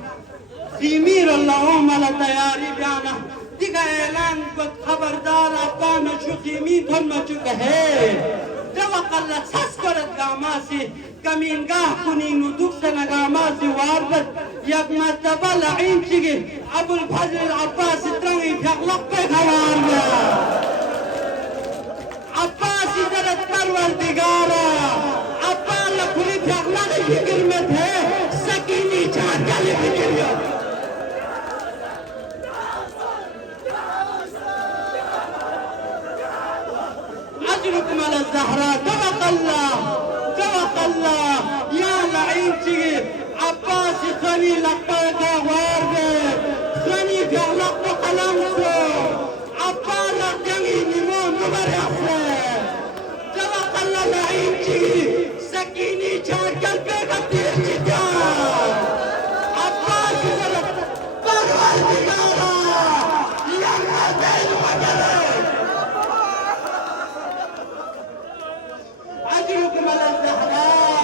خيمير الله على تياري بيانا ديكا اعلان قد خبردار عبانا شو خيمين ثم شو كهي دوق الله سسكرت قاماسي کمینگاه کنی ندوک سنگامازی واربت یک مرتبه لعین چگی ابو الفضل العباس ترنگی فقلق پی خوار گیا عباسی درد پروردگارا عبالا کلی فقلقی فکر میں تھے سکینی چار گلی فکر یا اجرکم علی الزهراء دوق الله يا لعين تجي عباسي خلي لقبك واربي خلي في علق قلمسو عبالا جميع نمون مبرحسي توق الله لعين تجي سكيني شار قلبك بتير جدار عباسي زلط برغل بقارا يرغل بين وجلد أجركم على الزهراء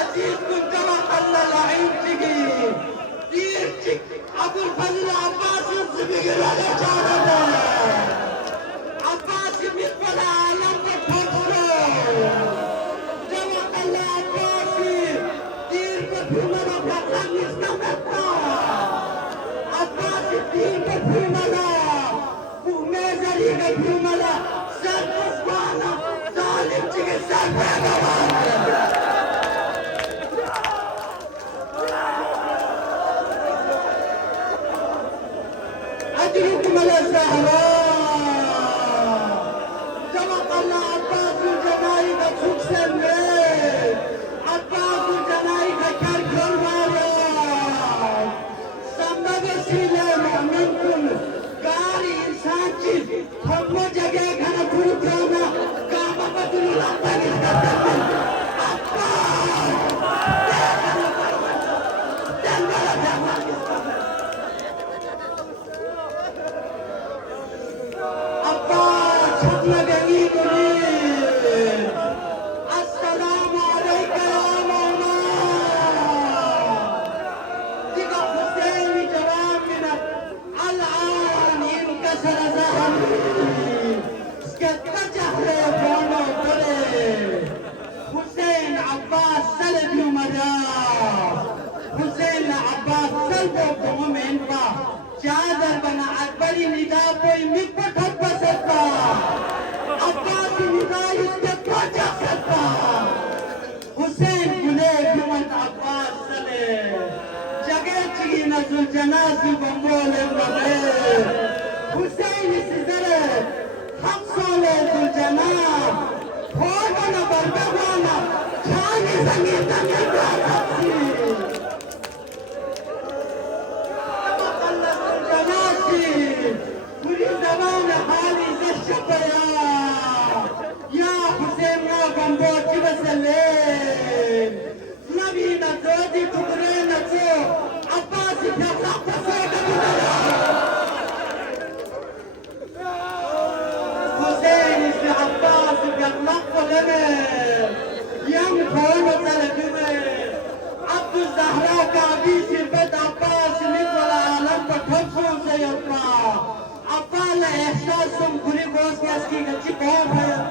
أجيبكم توق الله لعين تجي ديرتك أبو الفضل عباس الزبيق ولا جانبه عباس مثل عالم بفضله توق الله عباسي دير بفهمنا فقط نستمتنا عباسي دير بفهمنا مهمزري بفهمنا سرقصوانا ظالم تجي سرقصوانا أجركم على الزهراء توق الله عباس الجنايد تكسر ليه عباس الجنايد كركل ماريا سمنا بسيلة مؤمنكم قاري إنسان چیز ہمو جگہ گھنا کھوٹ جانا کاما بدلو لگتا گھنا السلام عليك يا مولا ديكا حسين جواب منك الآن انكسر ظهري سكت جهري فونو قري حسين عباس سلب يومدار حسين عباس سلب بمؤمن با چادر بنا اکبری ندا کوئی مکبت حد بستا حسين كليه بمن عباس سلي جاكيتشي نزل جنازي بمول النبي حسين سيزره حق صالح الجناب هونا بربوانا كاني زميتا نيدا تبسي تبقلت الجنازي كل زمان حالي زشبيا يا حسين يا بمبوتي بسلين نبينا زودي تقرينا تو عباسي بيطلق بسوكا حسين في عباس بيطلق لمن ينفون سلبمن عبد الزهراء كابيسي بيت عباس نقول عالم بتوصل سيطلع عبالا احساسهم كل بوس كاسكي كتشي بهم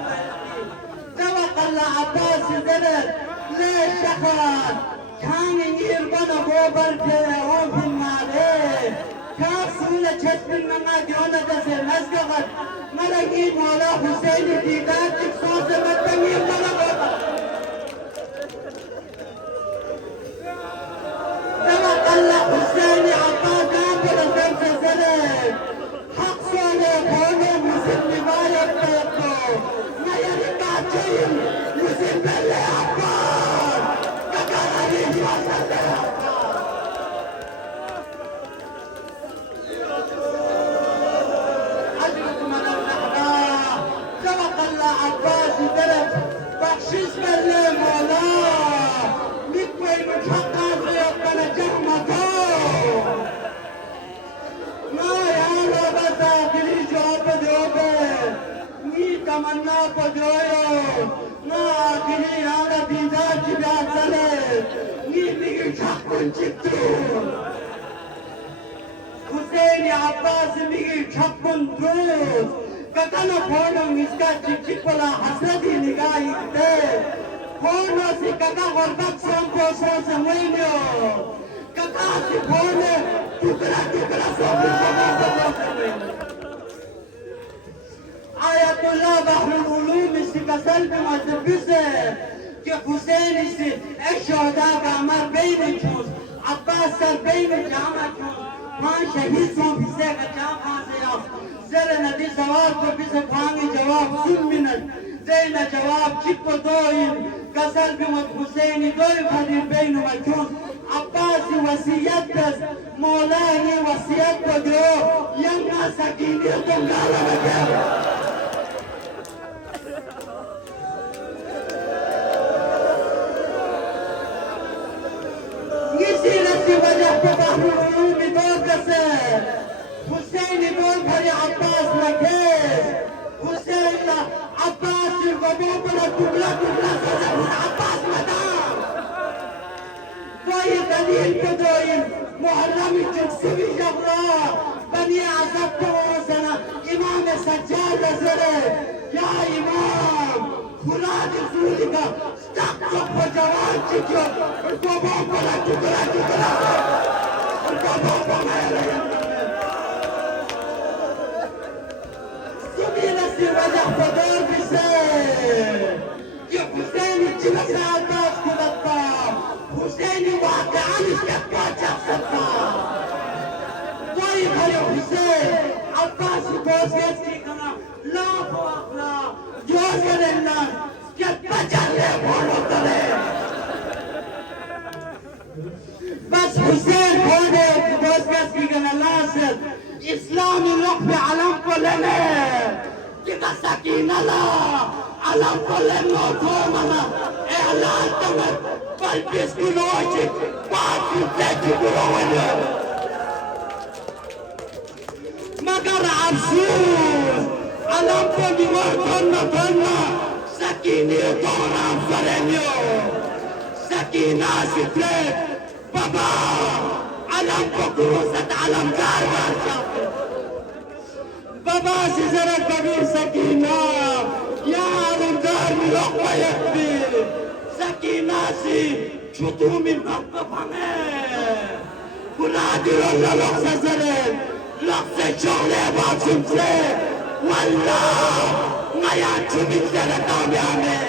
توقع عباس زرد ليش شخص كان يربنا بوبر في المعري كاسولة چسب المنا ديونا دسر نزقغت ملقي مولا حسين ديدات تكسوس مدنير ملا بوبر توقع حسين عباس عبر الزمس زرد حق صالح هونو مسلم بايك بيكو ما يرقع جيل مسلم بالله عباس كقال عليه وسلم عباس درج بخشش بالله مولا مكوي متحقق ربنا جهمته ما يالا بس آخری جواب دوبه نی تمنا پدرویو ما آخری یالا بیدار کی بیاسله نی میگی چکن چیتو حسین عباس میگی چکن دوست کتنا پھوڑو مسکا چک پلا حسرتی نگاہی تے پھوڑو سی کتا غربت سمپو سو سموینیو کتا سی پھوڑو ٹکڑا ٹکڑا سمپو سموینیو آیت اللہ بحر العلوم اسی کسل میں مدبسے کہ حسین اسی ایک شہدہ کا عمر بین چوز عباس سر بین جامع چوز مان شہید سو بسے کا جامع سے زرنا دي زواب بس فاني جواب سمنت زينا جواب شكو دوين كسل بمت حسيني دوي خدير بين مجوز عباسي وسيات بس مولاني وسيات بدرو يمنا سكيني تنقال مجال يسي نفسي وجه بحر العلوم دور كسر حسين دول بھرے عباس لگے حسین عباس البابو پر ٹکڑا ٹکڑا سزا عباس مدام وہی دلیل کو دوئیم محرمی جنسوی جبرا بنی عذاب کو سنا امام سجاد زرے یا امام خلاد زولی کا سٹاک چک پر جوان چکیو البابو پر ٹکڑا ٹکڑا البابو پر میرے وجه بدار بسير يا حسين الجلسة عباس كل الطاب حسين واقعا اشتكى شخص الطاب طيب يا حسين عباس بوس يسكي كنا لا فوقنا جوزر الناس كيف بجلي بولو بس حسين بولي بوس يسكي كنا لاسر اسلامي لقب علم كلنا kita sakina la alam kolen no thomana elan tamat palpis kunochi paati teji kurawanya magar afsus alam ko diwar thonna sakini toram farenyo sakina sitre baba alam ko kurusat alam garbar بابا زرق كبير سكينة يا عالمدار من لقمة يكفي سكينة شطومي مقفة ونادر الله لقصة زرق لقصة شغلة باسم سي والله ما يعطوا من زرق دامي